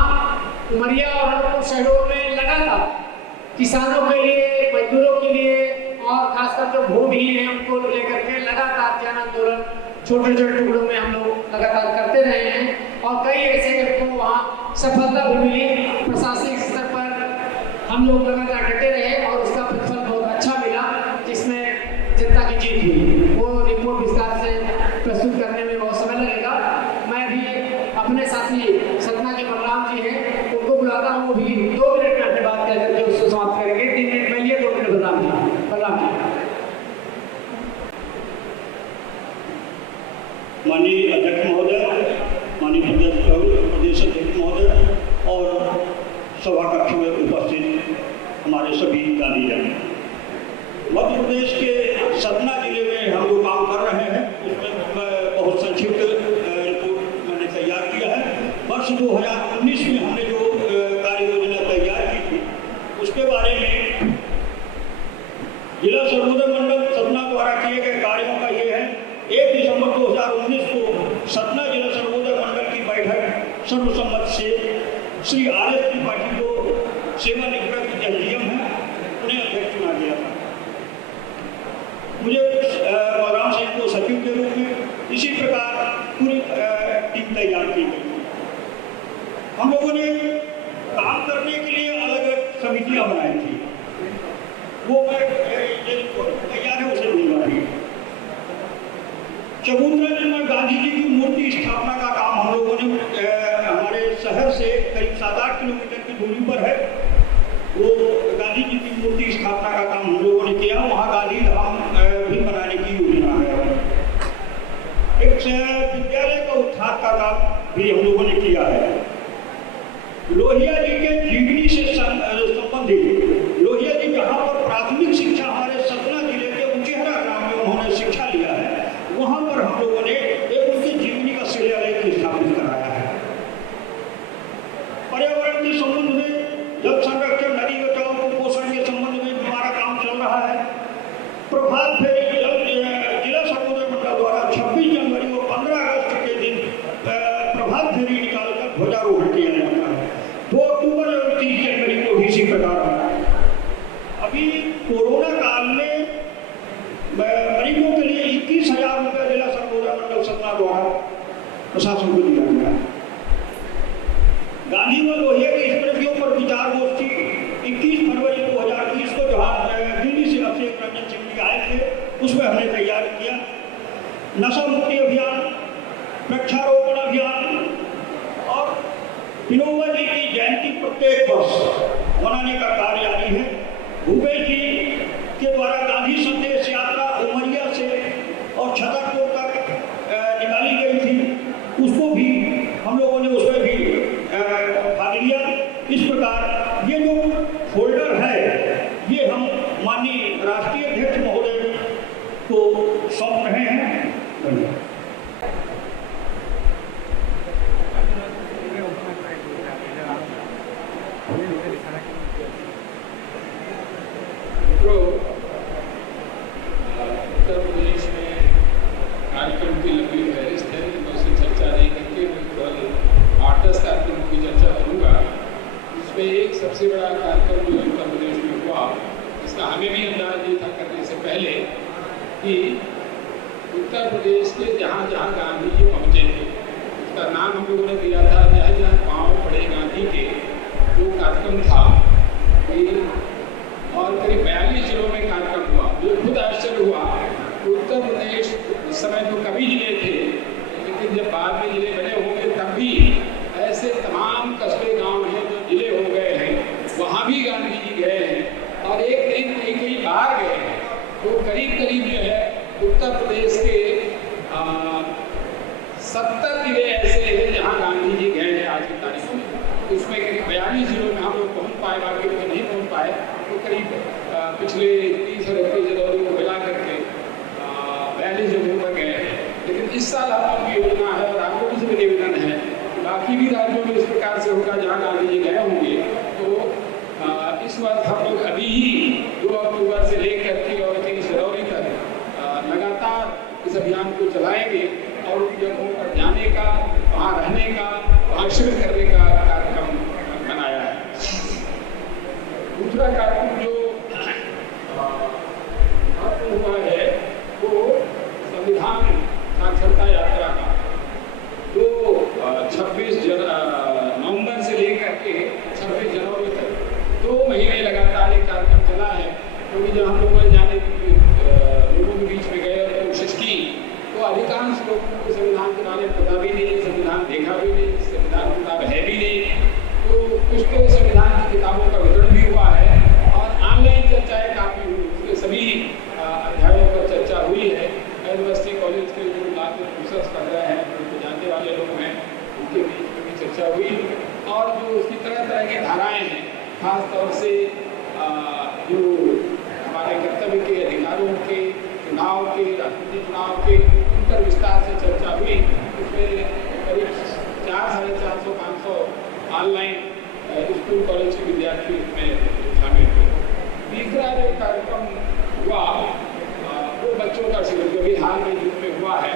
उमरिया और अनूपपुर शहरों में लगातार किसानों के लिए, मजदूरों के लिए और खासकर जो भूमिहीन है उनको लेकर के लगातार जन आंदोलन छोटे छोटे टुकड़ों में हम लोग लगातार करते रहे हैं और कई ऐसे कार्यक्रमों वहाँ सफलता भी मिली। प्रशासनिक स्तर पर हम लोग लगातार डटे रहे और उसका प्रतिफल बहुत अच्छा मिला, जिसमें जनता की जीत हुई। वो रिपोर्ट विस्तार से प्रस्तुत करने में बहुत समय लगेगा। मैं भी अपने साथी सतना के बलराम जी हैं, उनको बुलाता हूँ, वो भी 2 मिनट में अपनी बात कह करके उसको समाप्त करेंगे। 3 मिनट में लिए 2 मिनट बलराम जी। माननीय अध्यक्ष महोदय, माननीय प्रदेश अध्यक्ष महोदय और सभा कक्ष में उपस्थित हमारे सभी गांधीजन। मध्य प्रदेश के सतना जिले में हम लोग काम कर रहे हैं, उसमें बहुत संक्षिप्त रिपोर्ट मैंने तैयार किया है। वर्ष 2019 में हमने जो कार्य योजना तैयार की थी उसके बारे में जिला सर्वोदय मंडल सतना द्वारा किए गए कार्यों का ये है। 1 दिसंबर 2019 को सतना जिला सर्वोदय मंडल की बैठक सर्वसम्मत से श्री RS त्रिपाठी को सेवानिवृत्त SDM है उन्हें अध्यक्ष चुना गया था। मुझे बलराम सिंह को सचिव के रूप में, इसी प्रकार पूरी टीम तैयार की गई। हम लोगों ने काम करने के लिए अलग अलग समितियां बनाई थी, वो मैं तैयार है उसे दूंगा भी। चबूतरा निर्माण गांधी जी की मूर्ति स्थापना का काम हम लोगों ने हमारे शहर से करीब 7-8 किलोमीटर की दूरी पर है, वो गांधी जी की मूर्ति स्थापना का काम हम लोगों ने किया। वहाँ गांधी धाम भी बनाने की योजना है। एक विद्यालय का उत्थान का काम भी हम लोगों ने किया है। लोहिया जी के जीवनी से संबंधित, लोहिया जी जहाँ पर प्राथमिक शिक्षा हमारे सतना जिले के उचेहरा ग्राम में उन्होंने शिक्षा लिया है, वहाँ पर हम लोगों ने एक उनकी जीवनी का शिलालेख स्थापित कराया है। पर्यावरण के संबंध में, जल संरक्षण, नदी बचाओ, कुपोषण के संबंध में हमारा काम चल रहा है। प्रभात फेरी जिला सर्वोदय मंडल द्वारा 26 जनवरी और 15 अगस्त के दिन प्रभात फेरी निकालकर ध्वजारोहण किया जाता है। 2 अक्टूबर और 30 जनवरी को भी इसी प्रकार है। अभी कोरोना काल में मरीजों के लिए 21,000 रुपये जिला सर्वोदय मंडल सतना द्वारा प्रशासन को दिया गया। गांधी व लोहिया की स्मृतियों पर विचार गोष्ठी 21 फरवरी 2020 को जहाँ दिल्ली से अभिषेक रंजन सिंह जी आए थे, उसमें हमने तैयार किया। नशा मुक्ति अभियान, वृक्षारोपण अभियान और विनोबा जी की जयंती प्रत्येक वर्ष मनाने का कार्य जारी है। भूपेश जी के द्वारा गांधी संदेश यात्रा उमरिया से और छतरपुर तक निकाली गई थी, उसको भी हम लोगों ने उसमें भी भाग लिया। इस प्रकार ये जो फोल्डर है ये हम माननीय राष्ट्रीय अध्यक्ष महोदय को सौंप रहे हैं। उत्तर प्रदेश में कार्यक्रम की लंबी फहरिस्त है, मैं उससे चर्चा नहीं करके मैं केवल 8-10 कार्यक्रमों की चर्चा करूँगा। उसमें एक सबसे बड़ा कार्यक्रम जो उत्तर प्रदेश में हुआ, इसका हमें भी अंदाज नहीं था करने से पहले कि उत्तर प्रदेश के जहाँ जहाँ गांधी जी पहुँचे थे उसका नाम हम लोगों ने दिया था जहाँ जहाँ पाँव पड़े गांधी के। वो कार्यक्रम था और करीब 42 जिलों में कार्यक्रम हुआ। मुझे खुद आश्चर्य हुआ। उत्तर प्रदेश उस समय तो कभी जिले थे, लेकिन जब बाद में जिले बने होंगे तब भी ऐसे तमाम कस्बे गांव हैं जो जिले हो गए हैं, वहाँ भी गांधी जी गए हैं और एक दिन कई बार गए हैं। तो करीब करीब जो है उत्तर प्रदेश के 70 जिले ऐसे हैं जहाँ गांधी जी गए हैं आज की तारीख में। तो उसमें करीब 42 जिलों में हम लोग पहुँच पाए, बाकी लोग नहीं पहुँच पाए। तो करीब पिछले 30 और 31 जनवरी को मिला करके 42 जगहों पर गए हैं। लेकिन इस साल हम लोग की योजना है और आप लोगों से भी निवेदन है, बाकी भी राज्यों में इस प्रकार से होगा जहाँ गांधी जी गए होंगे। तो इस वक्त हम लोग अभी ही 2 अक्टूबर से लेकर के और 30 जनवरी तक लगातार इस अभियान को चलाएंगे और उन जगहों पर जाने का, वहाँ रहने का, वहाँ शिविर करने का कार्यक्रम बनाया है। दूसरा कार्यक्रम जो हुआ है वो संविधान साक्षरता यात्रा का, जो 26 नवंबर से लेकर के 26 जनवरी तक 2 महीने लगातार एक कार्यक्रम चला है। क्योंकि जब हम लोगों ने जाने लोगों के बीच में गए और कोशिश की तो अधिकांश लोगों को संविधान के बारे में पता भी नहीं, संविधान देखा भी नहीं, संविधान किताब है भी नहीं। तो कुछ तो संविधान की किताबों का वितरण भी हुआ है और ऑनलाइन चर्चाएँ काफ़ी हुई, उसके सभी अध्यायों पर चर्चा हुई है। यूनिवर्सिटी कॉलेज के जो लाख प्रोफेसर पढ़ रहे हैं, जो जानने वाले लोग हैं, उनके बीच में भी चर्चा हुई और जो उसकी तरह तरह की धाराएं हैं, खास तौर से जो हमारे कर्तव्य के अधिकारों के चुनाव के राष्ट्रपति चुनाव के उन पर विस्तार से चर्चा हुई। उसमें करीब 400-450 ऑनलाइन स्कूल कॉलेज के विद्यार्थी इसमें शामिल हुए। तीसरा जो कार्यक्रम हुआ वो बच्चों का शिविर जो भी हाल में जून में हुआ है,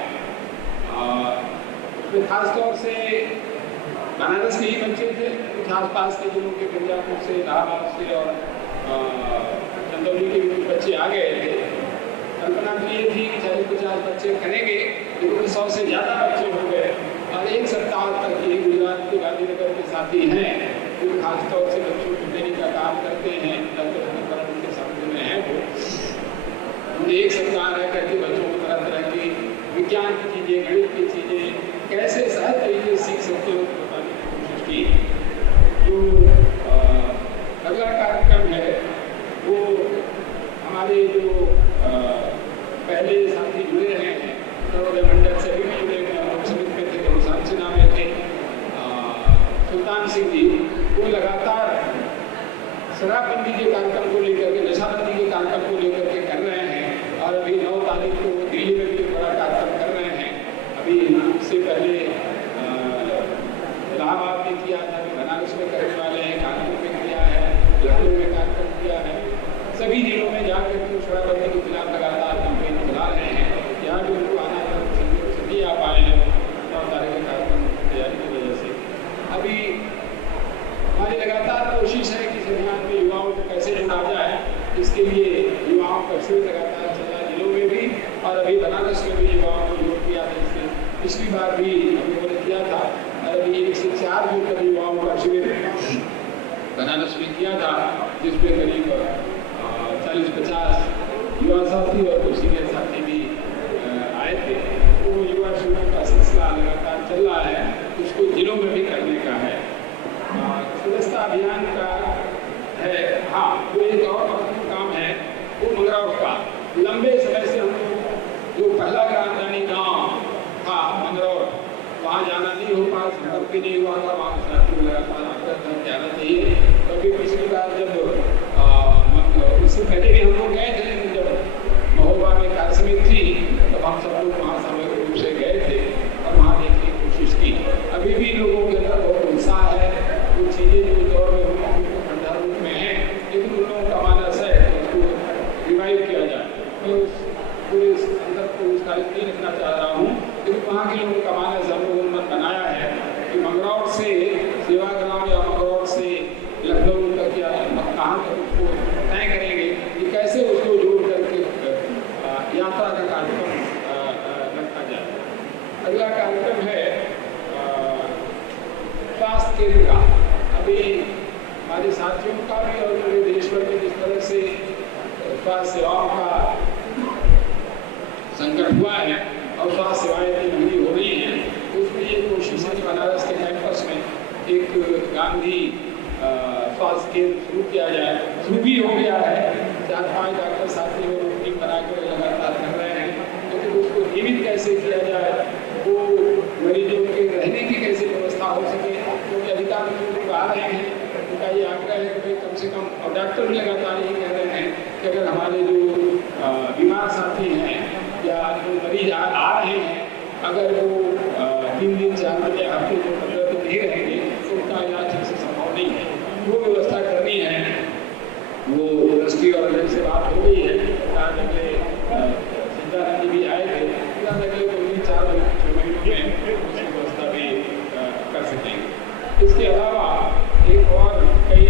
उसमें खासतौर से बनारस के ही बच्चे थे, कुछ आसपास के जिलों के मिर्जापुर से, इलाहाबाद से और चंदौली के भी कुछ बच्चे आ गए थे। कल्पना तो ये थी कि 40-50 बच्चे करेंगे, लेकिन 100 से ज़्यादा बच्चे हो गए और एक सप्ताह तक ये गुजरात के गांधीनगर के साथी हैं जो खासतौर से बच्चों को देने का काम करते हैं, उनके संबंध में है वो। उन्होंने एक सप्ताह रह करके बच्चों को तरह तरह की विज्ञान की चीज़ें, गणित की चीज़ें कैसे सहज तरीके से सीख सकते हो बताने की कोशिश की। जो अगला कार्यक्रम है वो हमारे जो पहले साथी जुड़े रहे हैं सर्वोदय मंडल से भी जुड़े हुए हम लोग समिति में थे, अनुसार सिन्हा में थे, सुल्तान सिंह जी, वो लगातार शराबबंदी के कार्यक्रम को लेकर के, नशाबंदी के कार्यक्रम को लेकर के कर रहे हैं और अभी 9 तारीख को दिल्ली में भी एक बड़ा कार्यक्रम कर रहे हैं। अभी इससे पहले इलाहाबाद में किया था, बनारस में करने वाले हैं, कानपुर में किया है, लखनऊ में कार्यक्रम किया है। सभी जिलों में जाकर के शराबबंदी के खिलाफ लगातार कैंपेन चला रहे हैं। यहाँ भी उनको आना नहीं आ पाए हैं 9 तारीख के कार्यक्रम की तैयारी की वजह से। अभी हमारी लगातार कोशिश है कि इस अभियान में युवाओं को कैसे जोड़ा जाए, इसके लिए युवाओं का शिविर लगातार चल रहा है जिलों में भी और अभी बनारस में भी युवाओं को जोड़ किया था। इससे पिछली बार भी हम लोगों ने किया था और अभी 1 से 4 जून तक युवाओं का शिविर बनारस में किया था, जिसमें करीब 40-50 युवा साथी और कुछ सीनियर साथी भी आए थे। तो युवा शिविर का सिलसिला लगातार चल रहा है, उसको जिलों में भी करने का है। स्वच्छता अभियान का है, हाँ, वो एक और महत्वपूर्ण काम है वो मंगरौर का। लंबे समय से हम लोग जो पहला राजधानी गाँव था मंगरौर, वहाँ जाना नहीं हो पाया, संपर्क भी नहीं हुआ था, वहाँ साथियों लगातार आग्रह था जाना चाहिए। कभी पिछली बार जब इससे पहले भी हम लोग गए थे, लेकिन जब महोबा में कार्य समिति थी तब हम सब लोग वहाँ सामूहिक रूप से गए थे और वहाँ देखने की कोशिश की। अभी भी लोगों के अंदर बहुत उत्साह है, वो चीज़ें जो दौर में हुई उनको खंडहर रूप में हैं, लेकिन उन लोगों का मानस है कि उसको रिवाइव किया जाए। तो पूरे संदर्भ को उसका नहीं रखना चाह रहा हूँ, लेकिन वहाँ के लोगों का मानस हम लोगों ने बनाया है कि मंगरौर से सेवाग्राम या मंगरौर से लखनऊ तक या कहाँ तक उसको तय करेंगे कि कैसे उसको जोड़ करके यात्रा का कार्यक्रम रखा जाए। अगला कार्यक्रम है स्वास्थ्य केंद्र का। अभी हमारे साथियों का भी और पूरे देश भर में जिस तरह से स्वास्थ्य सेवाओं का संकट हुआ है और स्वास्थ्य सेवाएं इतनी महंगी हो रही हैं, उसमें ये कोशिश है कि बनारस के कैंपस में एक गांधी स्वास्थ्य केंद्र शुरू किया जाए। शुरू भी हो गया है, 4-5 डॉक्टर साथी और टीम बना कर लगातार कर रहे हैं, लेकिन उसको नियमित कैसे किया जाए, वो मरीजों के रहने की कैसे व्यवस्था हो सके, क्योंकि अधिकांश लोग आ रहे हैं, उनका ये आग्रह है कि भाई कम से कम, और डॉक्टर भी लगातार ये कह रहे हैं कि अगर हमारे जो बीमार साथी हैं या जो मरीज आ रहे हैं, अगर वो 3 दिन 4 दिन या हफ्ते जो 15 दिन नहीं रहेंगे तो उनका इलाज ठीक से संभव नहीं है। वो व्यवस्था करनी है। वो ट्रस्टी और अध्यक्ष से बात हो गई है, आज अगले सीताराम जी भी आए थे, अगले 2-4 महीनों में उसकी व्यवस्था भी कर सकेंगे। इसके अलावा एक और कई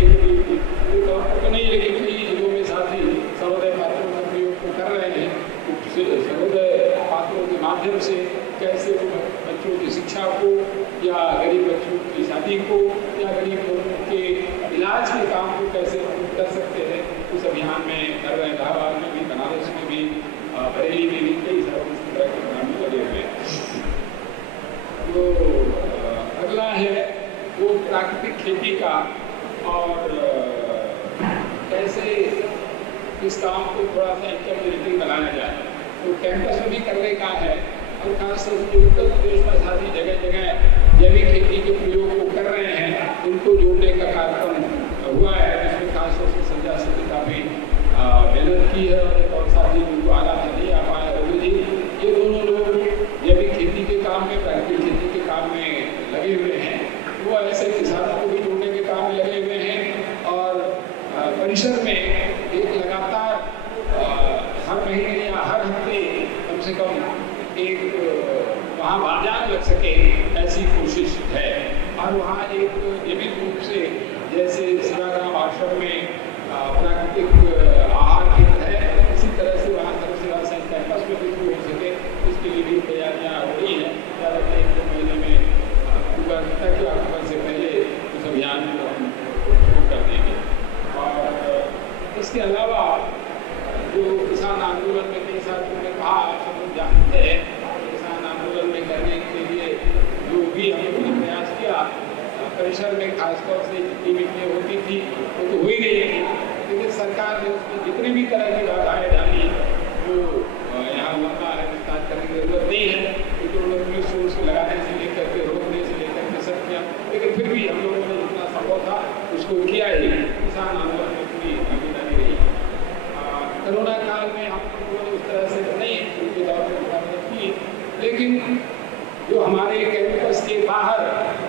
तौर पर तो नहीं, लेकिन कई जिलों में साथी सर्वोदय पात्रों का प्रयोग को कर रहे हैं। सर्वोदय पात्रों के माध्यम से कैसे वो बच्चों की शिक्षा को या गरीब बच्चों की शादी को या गरीब लोगों के इलाज के काम को कैसे कर सकते हैं, उस अभियान में कर रहे हैं। इलाहाबाद में भी, बनारस में भी, बरेली में भी कई सारे इस तरह के प्रोग्राम में लगे हुए हैं। तो अगला है वो प्राकृतिक खेती का और कैसे इस काम को थोड़ा सा इंटरप्रेटिव बनाया जाए। तो कैंपस में भी करने का है और खासतौर से उत्तर प्रदेश में साथी जगह जगह जैविक खेती के प्रयोग को कर रहे हैं उनको जोड़ने का कार्यक्रम हुआ है, जिसमें खासतौर से संध्या सती काफ़ी मेहनत की है और साथ ही उनको आला नहीं आ पाया। रवि जी ये दोनों लोग जैविक खेती के काम में, प्राकृतिक खेती के काम में लगे हुए हैं। वो ऐसे किसानों को भी जोड़ने के काम में लगे हुए हैं और परिसर में एक लगातार हर महीने या हर हफ्ते कम से कम एक वहाँ बाजार लग सके ऐसी कोशिश है। और वहाँ एक जैविक रूप से जैसे सेवाग्राम आश्रम में प्राकृतिक आहार केंद्र है, इसी तरह से वहाँ सर्वसेवा संघ कैंपस में भी शुरू हो सके, इसके लिए भी तैयारियाँ हो रही हैं। ज़्यादा 1-2 महीने में अक्टूबर से पहले उस अभियान को हम शुरू कर देंगे। और इसके अलावा जो किसान आंदोलन में कई साथियों ने कहा, सब लोग जानते हैं, किसान आंदोलन में करने के लिए जो भी हम लोगों ने प्रयास किया परिसर में खासतौर से जितनी मीटिंग होती थी वो तो हो ही गई थी, लेकिन सरकार ने उसमें जितनी भी तरह की बाधाएं डाली वो यहाँ लंबा है विस्तार करने की जरूरत नहीं है, क्योंकि उन्होंने पुलिस फोर्स को लगाने से लेकर के रोकने से लेकर के सब किया, लेकिन फिर भी हम लोगों ने जितना संभव था उसको किया ही। किसान आंदोलन में पूरी भागीदारी रही। कोरोना काल में हम लोगों ने उस तरह से नहीं उनके दौर में मदद की, लेकिन जो हमारे कैंपस के बाहर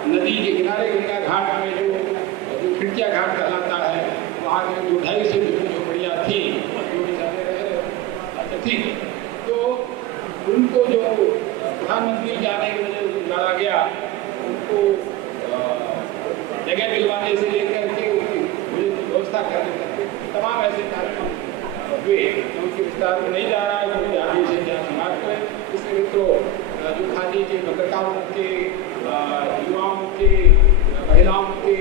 नदी के किनारे गंगा घाट में जो खिड़किया घाट कहलाता है, वहाँ के जो 250 से जो झोपड़ियाँ थी जो बेचारे रहे थी, तो उनको जो प्रधानमंत्री जाने की वजह से डाला गया, उनको जगह दिलवाने से लेकर के उनकी व्यवस्था करने तक तमाम ऐसे कार्यक्रम हुए। उनके विस्तार में नहीं जा रहा है, क्योंकि आगे से क्या समाप्त करें। इसलिए तो जो खादी के पत्रकारों के, युवाओं के, महिलाओं के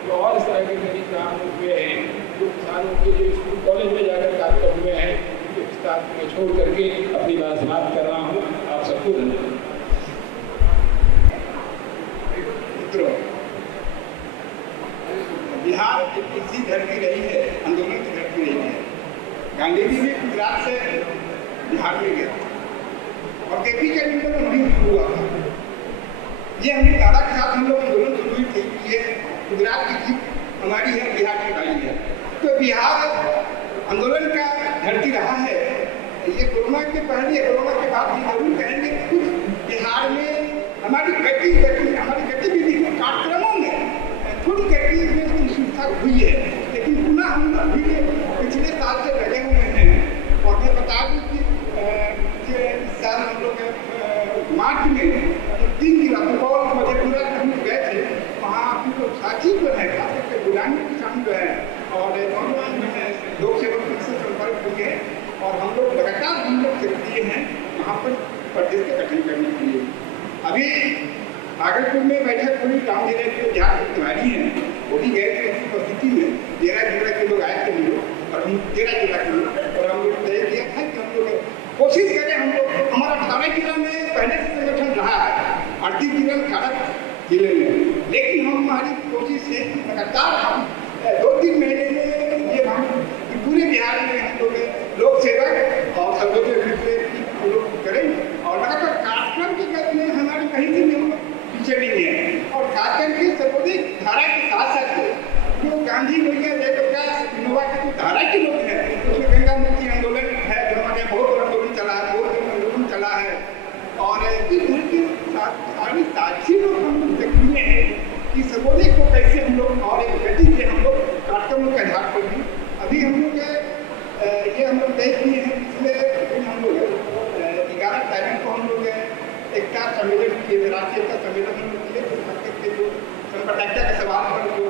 जो और इस तरह के कई काम हुए हैं, जो किसानों के जो स्कूल कॉलेज में जाकर कार्यक्रम हुए हैं, उनके विस्तार में छोड़ करके अपनी बात समाप्त कर रहा हूँ। आप सबको धन्यवाद। मित्रों, बिहार एक ऐसी धरती रही है, आंदोलन की धरती रही है। गांधी जी भी गुजरात से बिहार में गए और केपी के आंदोलन वहीं हुआ था। ये हमारी दादा के साथ हम लोग आंदोलन शुरू हुई थी, ये गुजरात की जीत हमारी है, बिहार की गाड़ी है। तो बिहार आंदोलन का धरती रहा है। ये कोरोना के पहले, कोरोना के बाद ये जरूर कहेंगे कुछ बिहार में हमारी गतिविधि में, कार्यक्रमों में थोड़ी गति में सुविधा हुई है, लेकिन पुनः हम अभी पिछले साल से लगे हुए हैं। और मैं बता दूँ कि इस साल हम लोग मार्च में 3 जिला सुपौल, मधेपुरा हम गए थे। वहाँ अपनी जो साथी जो है, खास करके बुलानी किसान जो है और नौजवान जो है, लोक सेवक से संपर्क हुए और हम लोग लगातार हम लोग सक्रिय हैं वहाँ पर प्रदेश के गठन करने के लिए। अभी भागलपुर में बैठक हुई, गाँव जिले के जहाँ तिवारी हैं वो भी गए थे उस उपस्थिति में। 13 जिला के लोग आए थे हम लोग, और हम 13 जिला के लोग, और हम लोग तय किया था कि हम लोग कोशिश करें। हम लोग हमारा 18 जिला में पहले से संगठन रहा है, 38 जिला 18 जिले में, लेकिन हम हमारी कोशिश है लगातार हम 2-3 महीने में ये हम पूरे बिहार में हम लोग लोक सेवक और सर्वोदय हम लोग करें और लगातार कार्यक्रम के गति में हमारी कहीं भी हम पीछे नहीं है। और खासकर के सर्वोदय धारा के साथ साथ जो गांधी भैया जयप्रकाश विनोबा के जो धारा के लोग हैं, उसमें गंगा मुक्ति आंदोलन है जो हमारे बहुत बड़ा आंदोलन चला है, बहुत आंदोलन चला है। और इस तरह की सारी साक्षी लोग हम लोग सक्रिय हैं कि सर्वोदय को कैसे हम लोग और एक गति से हम लोग कार्यक्रमों के आधार पर भी अभी हम लोग ये हम लोग तय किए हैं। पिछले हम लोग 11 तारीख को हम लोग एकता सम्मेलन किए, राष्ट्रीय एकता सम्मेलन हम लोग किए, जो संप्रदायिकता के सवाल पर जो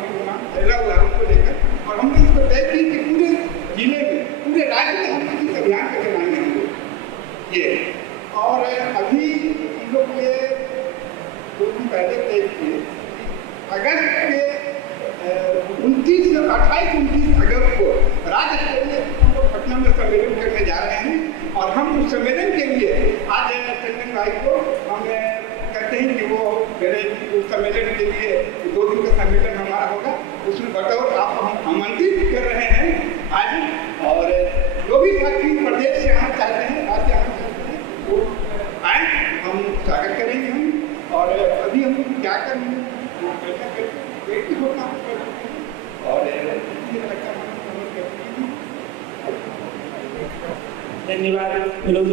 फैला हुआ है उसको लेकर, और हमने इसको तय की कि पूरे जिले में, पूरे राज्य में हम इस अभियान को चलाएंगे हम लोग ये। और अभी हम लोग ये 2 दिन पहले तय किए, अगस्त के 28-29 अगस्त को राज्य स्तरीय हम लोग पटना में सम्मेलन करने जा रहे हैं। और हम उस सम्मेलन के लिए आज चंदन भाई को हम कहते हैं कि वो मेरे उस सम्मेलन के लिए 2 दिन का सम्मेलन हमारा होगा, उसमें बतौर आप हम आमंत्रित कर रहे हैं आज। और जो भी साथी प्रदेश से आना चाहते हैं, राज्य आना चाहते हैं, वो आए, हम स्वागत करेंगे हम। और अभी हम क्या ये भी होना और मुझे लगता है धन्यवाद विनोद।